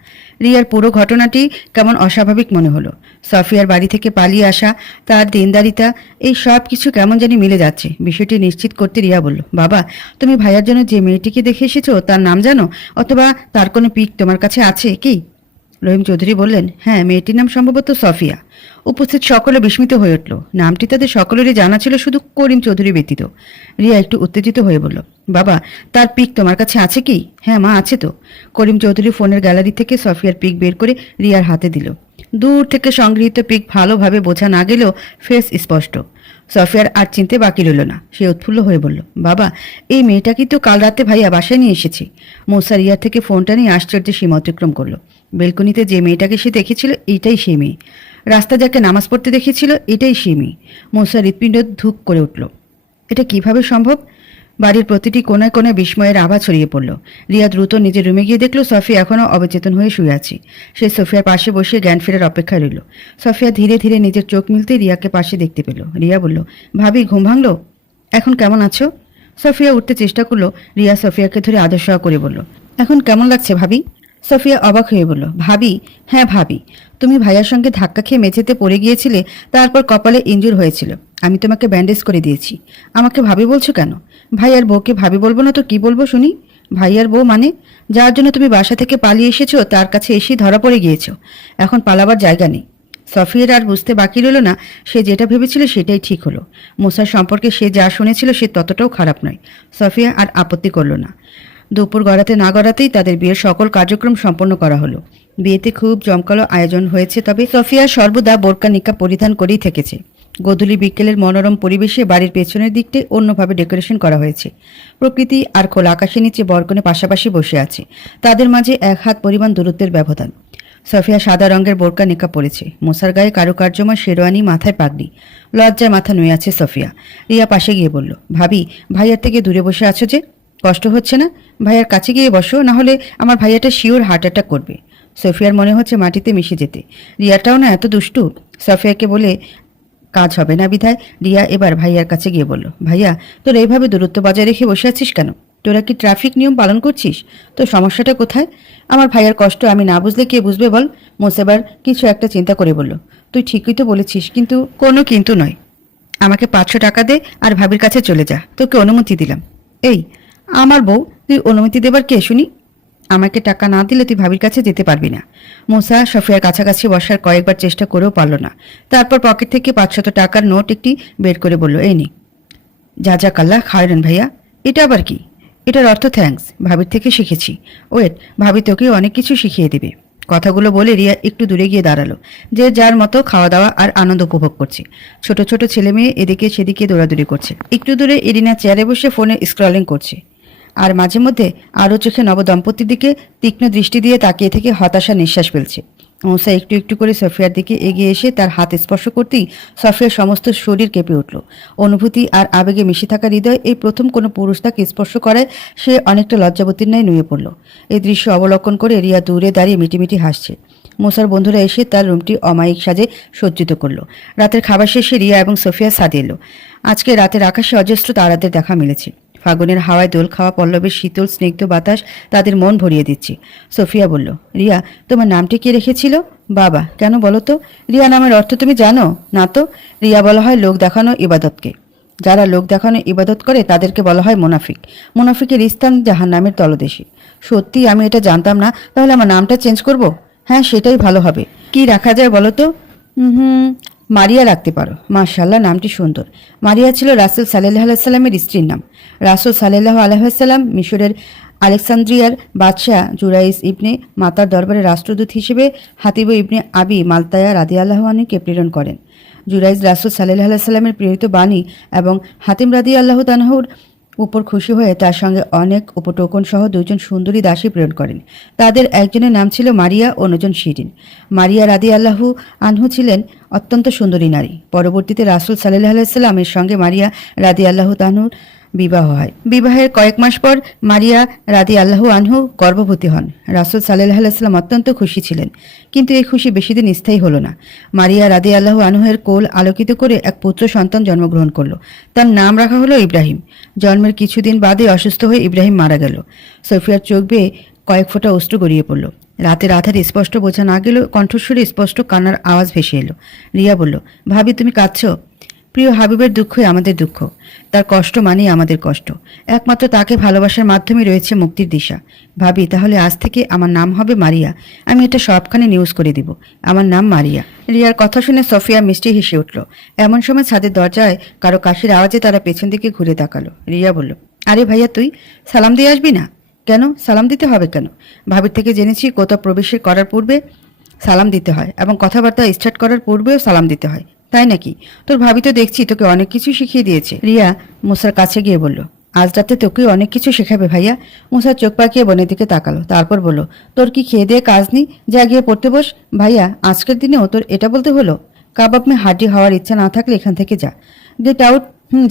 রিয়ার পুরো ঘটনাটি কেমন অস্বাভাবিক মনে হলো। সফিয়ার বাড়ি থেকে পালিয়ে আসা, তার দিনদারিতা, এই সব কিছু কেমন জানি মিলে যাচ্ছে। বিষয়টি নিশ্চিত করতে রিয়া বলল, বাবা তুমি ভাইয়ার জন্য যে মেয়েটিকে দেখে এসেছো তার নাম জানো? অথবা তার কোনো পিক তোমার কাছে আছে কি? রহিম চৌধুরী বললেন, হ্যাঁ, মেয়েটির নাম সম্ভবত সফিয়া। উপস্থিত সকলে বিস্মিত হয়ে উঠল। নামটি তাদের সকলেরই জানা ছিল, শুধু করিম চৌধুরী ব্যতীত। রিয়া একটু উত্তেজিত হয়ে বলল, বাবা তার পিক তোমার কাছে আছে কি? হ্যাঁ মা, আছে তো। করিম চৌধুরী ফোনের গ্যালারি থেকে সফিয়ার পিক বের করে রিয়ার হাতে দিল। দূর থেকে সংগৃহীত পিক ভালোভাবে বোঝা না গেলেও ফেস স্পষ্ট। সফিয়ার আর চিনতে বাকি রইল না। সে উৎফুল্ল হয়ে বলল, বাবা এই মেয়েটাকে তো কাল রাতে ভাইয়া বাসায় নিয়ে এসেছি। মৌসা রিয়ার থেকে ফোনটা নিয়ে আশ্চর্যের সীমা অতিক্রম করল। বেলকনিতে যে মেয়েটাকে সে দেখেছিল এটাই সেই মেয়ে। রাস্তা যাকে নামাজ পড়তে দেখেছিল এটাই সেই মেয়ে। মৌসা হৃৎপিণ্ড ধুক করে উঠল। এটা কিভাবে সম্ভব? বাড়ির প্রতিটি কোনায় কোনায় বিস্ময়ের আভা ছড়িয়ে পড়ল। রিয়া দ্রুত নিজের রুমে গিয়ে দেখল সফিয়া এখনও অবচেতন হয়ে শুয়ে আছে। সে সফিয়ার পাশে বসে জ্ঞান ফেরার অপেক্ষায় রইল। সফিয়া ধীরে ধীরে নিজের চোখ মিলতে রিয়াকে পাশে দেখতে পেল। রিয়া বলল, ভাবি ঘুম ভাঙলো? এখন কেমন আছো? সফিয়া উঠতে চেষ্টা করলো। রিয়া সফিয়াকে ধরে আদর সহ করে বলল, এখন কেমন লাগছে ভাবি? সফিয়া অবাক হয়ে বলল, ভাবি? হ্যাঁ ভাবি, তুমি ভাইয়ার সঙ্গে ধাক্কা খেয়ে মেঝেতে পড়ে গিয়েছিলে, তারপর কপালে ইনজুর হয়েছিল। আমি তোমাকে ব্যান্ডেজ করে দিয়েছি। আমাকে ভাবি বলছো কেন? ভাইয়ার বউকে ভাবি বলবো না তো কি বলবো শুনি? ভাইয়ার বউ মানে? যার জন্য তুমি বাসা থেকে পালিয়ে এসেছো, তার কাছে এসেই ধরা পড়ে গিয়েছো। এখন পালাবার জায়গা নেই। সফিয়ার আর বুঝতে বাকি রইল না সে যেটা ভেবেছিল সেটাই ঠিক হলো। মুসার সম্পর্কে সে যা শুনেছিল সে ততটাও খারাপ নয়। সফিয়া আর আপত্তি করল না। দুপুর গড়াতে না গড়াতেই তাদের বিয়ের সকল কার্যক্রম সম্পন্ন করা হলো। বিয়েতে খুব জমকালো আয়োজন হয়েছে, তবে সফিয়া সর্বদা বোরকা নিকাব পরিধান করেই থেকেছে। গোধূলি বিকেলের মনোরম পরিবেশে বাড়ির পেছনের দিকটি অন্যভাবে ডেকোরেশন করা হয়েছে। প্রকৃতি আর খোলা আকাশের নিচে বরকনে পাশাপাশি বসে আছে। তাদের মাঝে এক হাত পরিমাণ দূরত্বের ব্যবধান। সফিয়া সাদা রঙের বোরকা নিকাব পরেছে। মোসার গায়ে কারুকার্যময় শেরওয়ানি, মাথায় পাগড়ি। লজ্জায় মাথা নুয়ে আছে সফিয়া। রিয়া পাশে গিয়ে বলল, ভাবি ভাইয়ার থেকে দূরে বসে আছো যে, কষ্ট হচ্ছে না? ভাইয়ার কাছে গিয়ে বসো, না হলে আমার ভাইয়াটা শিওর হার্ট অ্যাটাক করবে। সফিয়ার মনে হচ্ছে মাটিতে মিশে যেতে। রিয়াটাও না এত দুষ্টু। সফিয়াকে বলে কাজ হবে না বিধায় রিয়া এবার ভাইয়ার কাছে গিয়ে বলল, ভাইয়া তোর এইভাবে দূরত্ব বজায় রেখে বসে আছিস কেন? তোরা কি ট্রাফিক নিয়ম পালন করছিস? তোর সমস্যাটা কোথায়? আমার ভাইয়ার কষ্ট আমি না বুঝলে কে বুঝবে বল? মোসেবার কিছু একটা চিন্তা করে বলল, তুই ঠিকই তো বলেছিস, কিন্তু কোনো কিন্তু নয়। আমাকে 500 টাকা দে আর ভাবির কাছে চলে যা, তোকে অনুমতি দিলাম। এই আমার বউ, তুই অনুমতি দেবার কে শুনি? আমাকে টাকা না দিলে তুই ভাবির কাছে যেতে পারবি না। মুসা সফিয়ার কাছাকাছি বসার কয়েকবার চেষ্টা করেও পারল না। তারপর পকেট থেকে 500 টাকার নোট একটি বের করে বলল, এই নি। জাজাকাল্লাহ খায়রান ভাইয়া। এটা আবার কি? এটার অর্থ থ্যাঙ্কস, ভাবির থেকে শিখেছি। ওয়েট, ভাবি তোকেও অনেক কিছু শিখিয়ে দেবে। কথাগুলো বলে রিয়া একটু দূরে গিয়ে দাঁড়ালো। যে যার মতো খাওয়া দাওয়া আর আনন্দ উপভোগ করছে। ছোট ছোট ছেলে মেয়ে এদিকে সেদিকে দৌড়াদৌড়ি করছে। একটু দূরে এরিনা চেয়ারে বসে ফোনে স্ক্রলিং করছে। আর মাঝে মধ্যে আরও চোখে নবদম্পতির দিকে তীক্ষ্ণ দৃষ্টি দিয়ে তাকিয়ে থেকে হতাশা নিঃশ্বাস ফেলছে। মুসা একটু একটু করে সফিয়ার দিকে এগিয়ে এসে তার হাত স্পর্শ করতেই সফিয়ার সমস্ত শরীর কেঁপে উঠল। অনুভূতি আর আবেগে মিশে থাকা হৃদয় এই প্রথম কোনো পুরুষ তাকে স্পর্শ করায় সে অনেকটা লজ্জাবতীর ন্যায় নুয়ে পড়ল। এই দৃশ্য অবলোকন করে রিয়া দূরে দাঁড়িয়ে মিটিমিটি হাসছে। মুসার বন্ধুরা এসে তার রুমটি অমায়িক সাজে সজ্জিত করলো। রাতের খাবার শেষে রিয়া এবং সোফিয়া ছাদে এলো। আজকে রাতের আকাশে অজস্র তারাদের দেখা মিলেছে। ফাগুনের হাওয়ায় দোল খাওয়া পল্লবের শীতল স্নিগ্ধ বাতাস তাদের মন ভরিয়ে দিচ্ছে। সোফিয়া বলল, রিয়া, তোমার নামটি কি রেখেছিল? বাবা। কেন বলো তো? রিয়া নামের অর্থ তুমি জানো না তো? রিয়া বলা হয় লোক দেখানো ইবাদতকে। যারা লোক দেখানো ইবাদত করে তাদেরকে বলা হয় মুনাফিক। মুনাফিকের স্থান জাহান্নামের তলদেশে। সত্যি আমি এটা জানতাম না। তাহলে আমার নামটা চেঞ্জ করব? হ্যাঁ, সেটাই ভালো হবে। কি রাখা যায় বলো তো? মারিয়া রাখতে পারো। মাশাআল্লাহ, নামটি সুন্দর। মারিয়া ছিল রাসূল সাল্লাল্লাহু আলাইহি সাল্লামের স্ত্রীর নাম। রাসূল সাল্লাল্লাহু আলাইহি সাল্লাম মিশরের আলেকজান্দ্রিয়ার বাদশাহ জুরাইস ইবনে মাতার দরবারে রাষ্ট্রদূত হিসেবে হাতিব ইবনে আবি মালতায়া রাদিয়াল্লাহু আনহুকে প্রেরণ করেন। জুরাইজ রাসূল সাল্লাল্লাহু আলাইহি সাল্লামের প্রেরিত বাণী এবং হাতিম রাদিয়াল্লাহু তাআলার উপর খুশি হয়ে তার সঙ্গে অনেক উপটোকন সহ 2জন সুন্দরী দাসী প্রেরণ করেন। তাদের একজনের নাম ছিল মারিয়া, অন্যজন শিরিন। মারিয়া রাদিয়াল্লাহু আনহু ছিলেন অত্যন্ত সুন্দরী নারী। পরবর্তীতে রাসূল সাল্লাল্লাহু আলাইহি সাল্লামের সঙ্গে মারিয়া রাদিয়াল্লাহু তাআলার বিবাহ হয়। বিবাহের কয়েক মাস পর মারিয়া রাদিয়াল্লাহু আনহু গর্ভবতী হন। রাসূল সাল্লাল্লাহু আলাইহি সাল্লাম অত্যন্ত খুশি ছিলেন, কিন্তু এই খুশি বেশিদিন স্থায়ী হলো না। মারিয়া রাদিয়াল্লাহু আনহুর কোল আলোকিত করে এক পুত্র সন্তান জন্মগ্রহণ করল। তার নাম রাখা হলো ইব্রাহিম। জন্মের কিছুদিন বাদে অসুস্থ হয়ে ইব্রাহিম মারা গেল। সোফিয়ার চোখ বেয়ে কয়েক ফোঁটা অশ্রু গড়িয়ে পড়ল। রাতের আধারে স্পষ্ট বোঝা না গেলেও কণ্ঠস্বরে স্পষ্ট কান্নার আওয়াজ ভেসে এলো। রিয়া বলল, ভাবি তুমি কাঁদছো? প্রিয় হাবিবের দুঃখই আমাদের দুঃখ। তার কষ্ট মানেই আমাদের কষ্ট। একমাত্র তাকে ভালোবাসার মাধ্যমে রয়েছে মুক্তির দিশা। ভাবি, তাহলে আজ থেকে আমার নাম হবে মারিয়া। আমি এটা সবখানে নিউজ করে দিব। আমার নাম মারিয়া। রিয়ার কথা শুনে সোফিয়া মিষ্টি হেসে উঠল। এমন সময় ছাদের দরজায় কারো কাশির আওয়াজে তারা পেছন দিকে ঘুরে তাকালো। রিয়া বলল, আরে ভাইয়া, তুই সালাম দিয়ে আসবি না? কেন সালাম দিতে হবে কেন? ভাবির থেকে জেনেছি কোথাও প্রবেশের করার পূর্বে সালাম দিতে হয় এবং কথাবার্তা স্টার্ট করার পূর্বেও সালাম দিতে হয়। তাই নাকি? তোর ভাবি তো দেখছি তোকে অনেক কিছু শিখিয়ে দিয়েছে। রিয়া মুসার কাছে গিয়ে বলল, আজ রাতে তোকে অনেক কিছু শেখাবে ভাইয়া। মুসার চোখ পাকিয়ে বোনের দিকে তাকালো। তারপর বলল, তোর কি খেয়ে দিয়ে কাজ নেই? যা গিয়ে পড়তে বস। ভাইয়া, আজকের দিনেও তোর এটা বলতে হলো? কাবাব মে হাড্ডি হওয়ার ইচ্ছা না থাকলে এখান থেকে যা। Get out.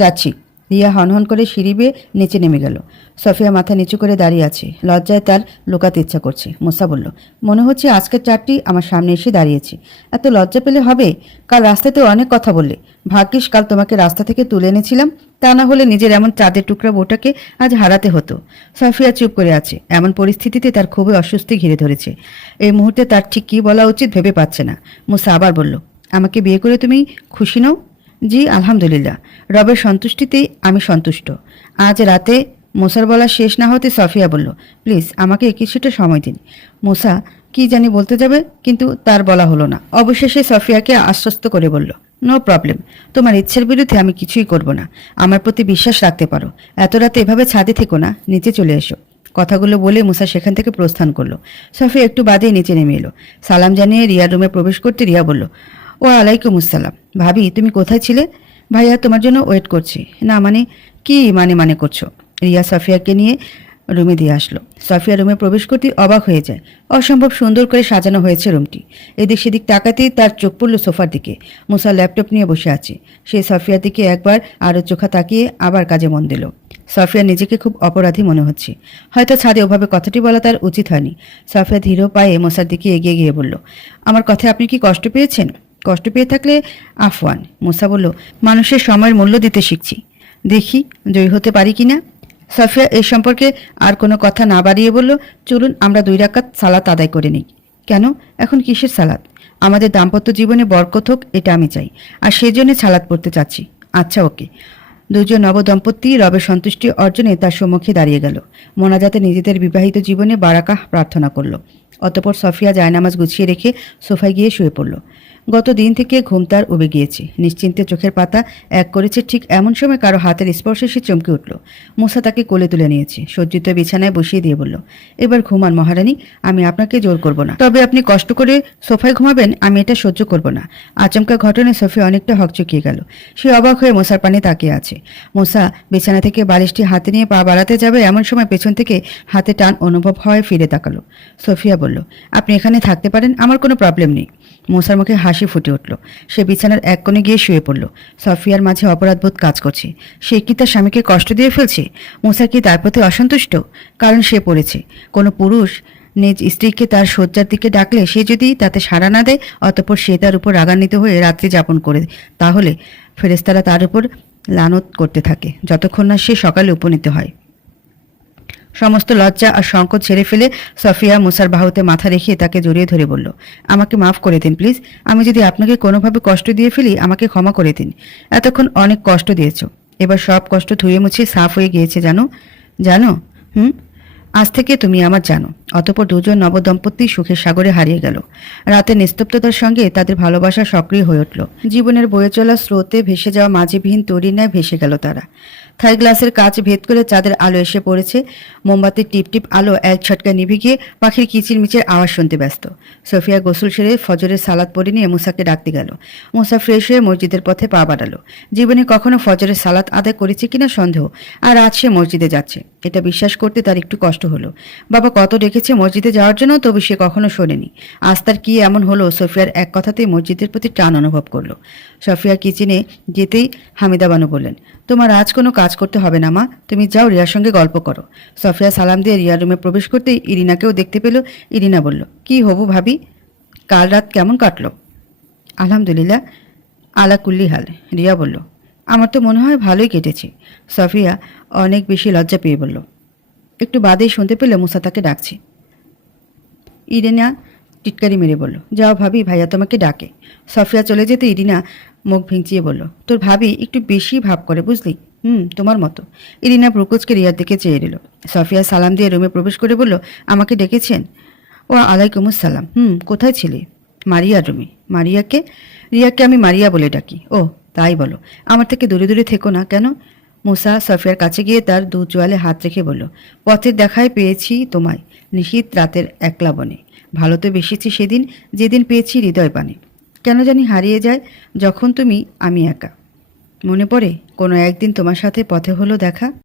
যাচ্ছি। রিয়া হনহন করে সিঁড়ি বেয়ে নিচে নেমে গেল। সফিয়া মাথা নিচু করে দাঁড়িয়ে আছে। লজ্জায় তার লুকাতে ইচ্ছা করছে। মুসা বলল, মনে হচ্ছে আজকের চারটি আমার সামনে এসে দাঁড়িয়েছে। এত লজ্জা পেলে হবে? কাল রাস্তাতে অনেক কথা বললে। ভাগ্যিস কাল তোমাকে রাস্তা থেকে তুলে এনেছিলাম। তা না হলে নিজের এমন চাঁদের টুকরা বউটাকে আজ হারাতে হতো। সফিয়া চুপ করে আছে। এমন পরিস্থিতিতে তার খুবই অস্বস্তি ঘিরে ধরেছে। এই মুহূর্তে তার ঠিক কী বলা উচিত ভেবে পাচ্ছে না। মুসা আবার বলল, আমাকে বিয়ে করে তুমি খুশি নও? জি আলহামদুলিল্লাহ, রবের সন্তুষ্টিতেই আমি সন্তুষ্ট। আজ রাতে মুসার বলা শেষ না হতে সফিয়া বলল, প্লিজ আমাকে কিছুটা সময় দিন। মুসা কি জানি বলতে যাবে, কিন্তু তার বলা হলো না। অবশেষে সফিয়াকে আশ্বস্ত করে বলল, নো প্রবলেম, তোমার ইচ্ছের বিরুদ্ধে আমি কিছুই করব না। আমার প্রতি বিশ্বাস রাখতে পারো। এত রাতে এভাবে ছাদে থেকো না, নিচে চলে এসো। কথাগুলো বলে মুসা সেখান থেকে প্রস্থান করলো। সফিয়া একটু বাদেই নিচে নেমে এলো। সালাম জানিয়ে রিয়ার রুমে প্রবেশ করতে রিয়া বলল, ও আলাইকুম আসসালাম। ভাবি, তুমি কোথায় ছিলে? ভাইয়া তোমার জন্য ওয়েট করছি। না মানে কি মানে করছো? রিয়া সফিয়াকে নিয়ে রুমে দিয়ে আসলো। সফিয়া রুমে প্রবেশ করতেই অবাক হয়ে যায়। অসম্ভব সুন্দর করে সাজানো হয়েছে রুমটি। এদিক সেদিক তাকাতেই তার চোখ পড়ল সোফার দিকে। মুসা ল্যাপটপ নিয়ে বসে আছে। সে সফিয়ার দিকে একবার আরও চোখা তাকিয়ে আবার কাজে মন দিল। সফিয়া নিজেকে খুব অপরাধী মনে হচ্ছে। হয়তো ছাদে ওভাবে কথাটি বলা তার উচিত হয়নি। সফিয়া ধীর পায়ে মুসার দিকে এগিয়ে গিয়ে বলল, আমার কথায় আপনি কি কষ্ট পেয়েছেন? কষ্ট পেয়ে থাকলে আফওয়ান। মুসা বলল, মানুষের সময়ের মূল্য দিতে শিখছি, দেখি জয়ী হতে পারি কিনা। সফিয়া এই সম্পর্কে আর কোনো কথা না বাড়িয়ে বলল, চলুন আমরা 2 রাকাত সালাত আদায় করে নিই। কেন? এখন কিসের সালাত? আমাদের দাম্পত্য জীবনে বরকত হোক, এটা আমি চাই, আর সেজন্য সালাত পড়তে চাচ্ছি। আচ্ছা ওকে। দুজন নবদম্পতি রবের সন্তুষ্টি অর্জনে তার সম্মুখে দাঁড়িয়ে গেল। মোনাজাতে নিজেদের বিবাহিত জীবনে বারাকাহ প্রার্থনা করল। অতঃপর সফিয়া জায়নামাজ গুছিয়ে রেখে সোফায় গিয়ে শুয়ে পড়ল। গত দিন থেকে ঘুম তার উবে গিয়েছে। নিশ্চিন্তে চোখের পাতা এক করেছে, ঠিক এমন সময় কারো হাতের স্পর্শে সে চমকে উঠল। মুসা তাকে কোলে তুলে নিয়েছে, সজ্জিত বিছানায় বসিয়ে দিয়ে বলল, এবার ঘুমান মহারানী, আমি আপনাকে জোর করব না, তবে আপনি কষ্ট করে সোফায় ঘুমাবেন আমি এটা সহ্য করব না। আচমকা ঘটনায় সোফিয়া অনেকটা হকচকিয়ে গেল। সে অবাক হয়ে মুসার পানে তাকিয়ে আছে। মুসা বিছানা থেকে বালিশটি হাতে নিয়ে পা বাড়াতে যাবে এমন সময় পেছন থেকে হাতে টান অনুভব হয়, ফিরে তাকালো। সোফিয়া বলল, আপনি এখানে থাকতে পারেন, আমার কোনো প্রবলেম নেই। মুসার মুখে হাসি ফুটে উঠল। সে বিছানার এক কোণে গিয়ে শুয়ে পড়ল। সফিয়ার মাঝে অপরাধবোধ কাজ করছে। সে কি তার স্বামীকে কষ্ট দিয়ে ফেলছে? মুসা কি তার প্রতি অসন্তুষ্ট? কারণ সে পড়েছে, কোনো পুরুষ নিজ স্ত্রীকে তার শয্যার দিকে ডাকলে সে যদি তাতে সাড়া না দেয়, অতঃপর সে তার উপর রাগান্বিত হয়ে রাত্রি যাপন করে, তাহলে ফেরেশতারা তার উপর লানত করতে থাকে যতক্ষণ না সে সকালে উপনীত হয়। সমস্ত লজ্জা আর সংকোচ ছেড়ে ফেলে সফিয়া মুসার বাহুতে মাথা রেখে তাকে জড়িয়ে ধরে বলল, আমাকে মাফ করে দিন প্লিজ। আমি যদি আপনাকে কোনোভাবে কষ্ট দিয়ে ফেলি আমাকে ক্ষমা করে দিন। এতক্ষণ অনেক কষ্ট দিয়েছ, এবার সব কষ্ট ধুয়ে মুছে সাফ হয়ে গিয়েছে জানো জানো আজ থেকে তুমি আমার জানো। অতঃপর দুজন নবদম্পতি সুখের সাগরে হারিয়ে গেল। রাতে নিস্তব্ধতার সঙ্গে তাদের ভালোবাসা সক্রিয় হয়ে উঠল। জীবনের বয়ে চলা স্রোতে ভেসে যাওয়া মাঝিবিহীন তরীর ন্যায় ভেসে গেল তারা। থাই গ্লাসের কাচ ভেদ করে চাঁদের আলো এসে পড়েছে। মোমবাতির টিপটিপ আলো এক ঝটকায় নিভে গিয়ে পাখির কিচিরমিচির আওয়াজ শুনতে ব্যস্ত। সোফিয়া গোসল সেরে ফজরের সালাদ পড়ে নিয়ে মুসাকে ডাকতে গেল। মুসা ফ্রেশ হয়ে মসজিদের পথে পা বাড়ালো। জীবনে কখনো ফজরের সালাত আদায় করেছে কিনা সন্দেহ, আর আজ সে মসজিদে যাচ্ছে এটা বিশ্বাস করতে তার একটু কষ্ট হলো। বাবা কত ডেকেছে মসজিদে যাওয়ার জন্য, তবে সে কখনো শোনেনি। আজ তার কি এমন হলো, সোফিয়ার এক কথাতেই মসজিদের প্রতি টান অনুভব করলো। সোফিয়া কিচেনে যেতেই হামিদা বানু বললেন, তোমার আজ কোনো কাজ করতে হবে না মা, তুমি যাও রিয়ার সঙ্গে গল্প করো। সোফিয়া সালাম দিয়ে রিয়ার রুমে প্রবেশ করতেই ইরিনাকেও দেখতে পেল। ইরিনা বলল, কি হবু ভাবি, কাল রাত কেমন কাটলো? আলহামদুলিল্লাহ আলা কুল্লি হাল। রিয়া বলল, আমার তো মনে হয় ভালোই কেটেছে। সোফিয়া অনেক বেশি লজ্জা পেয়ে বলল। একটু বাদেই শুনতে পেলে মুসা তাকে ডাকছে। ইরিনা টিটকারি মেরে বলল, যাও ভাবি, ভাইয়া তোমাকে ডাকে। সোফিয়া চলে যেতে ইরিনা মুখ ভিঞ্চিয়ে বলল, তোর ভাবি একটু বেশি ভাব করে বুঝলি। তোমার মতো। ইরিনা প্রকোচকে রিয়ার দিকে চেয়ে দিল। সোফিয়া সালাম দিয়ে রুমে প্রবেশ করে বলল, আমাকে ডেকেছেন? ও আলাইকুমুসসালাম। কোথায় ছিলে? মারিয়ার রুমে। মারিয়াকে? রিয়াকে আমি মারিয়া বলে ডাকি। ও তাই বলো, আমার থেকে দূরে দূরে থেকো না কেন? মুসা সোফিয়ার কাছে গিয়ে তার দু চোয়ালে হাত রেখে বলল, পথের দেখায় পেয়েছি তোমায় নিশীথ রাতের একলা বনে। ভালো তো বেসেছি সেদিন যেদিন পেয়েছি হৃদয় পানে। কেন জানি হারিয়ে যায় যখন তুমি আমি একা। মনে পড়ে কোনো একদিন তোমার সাথে পথে হলো দেখা।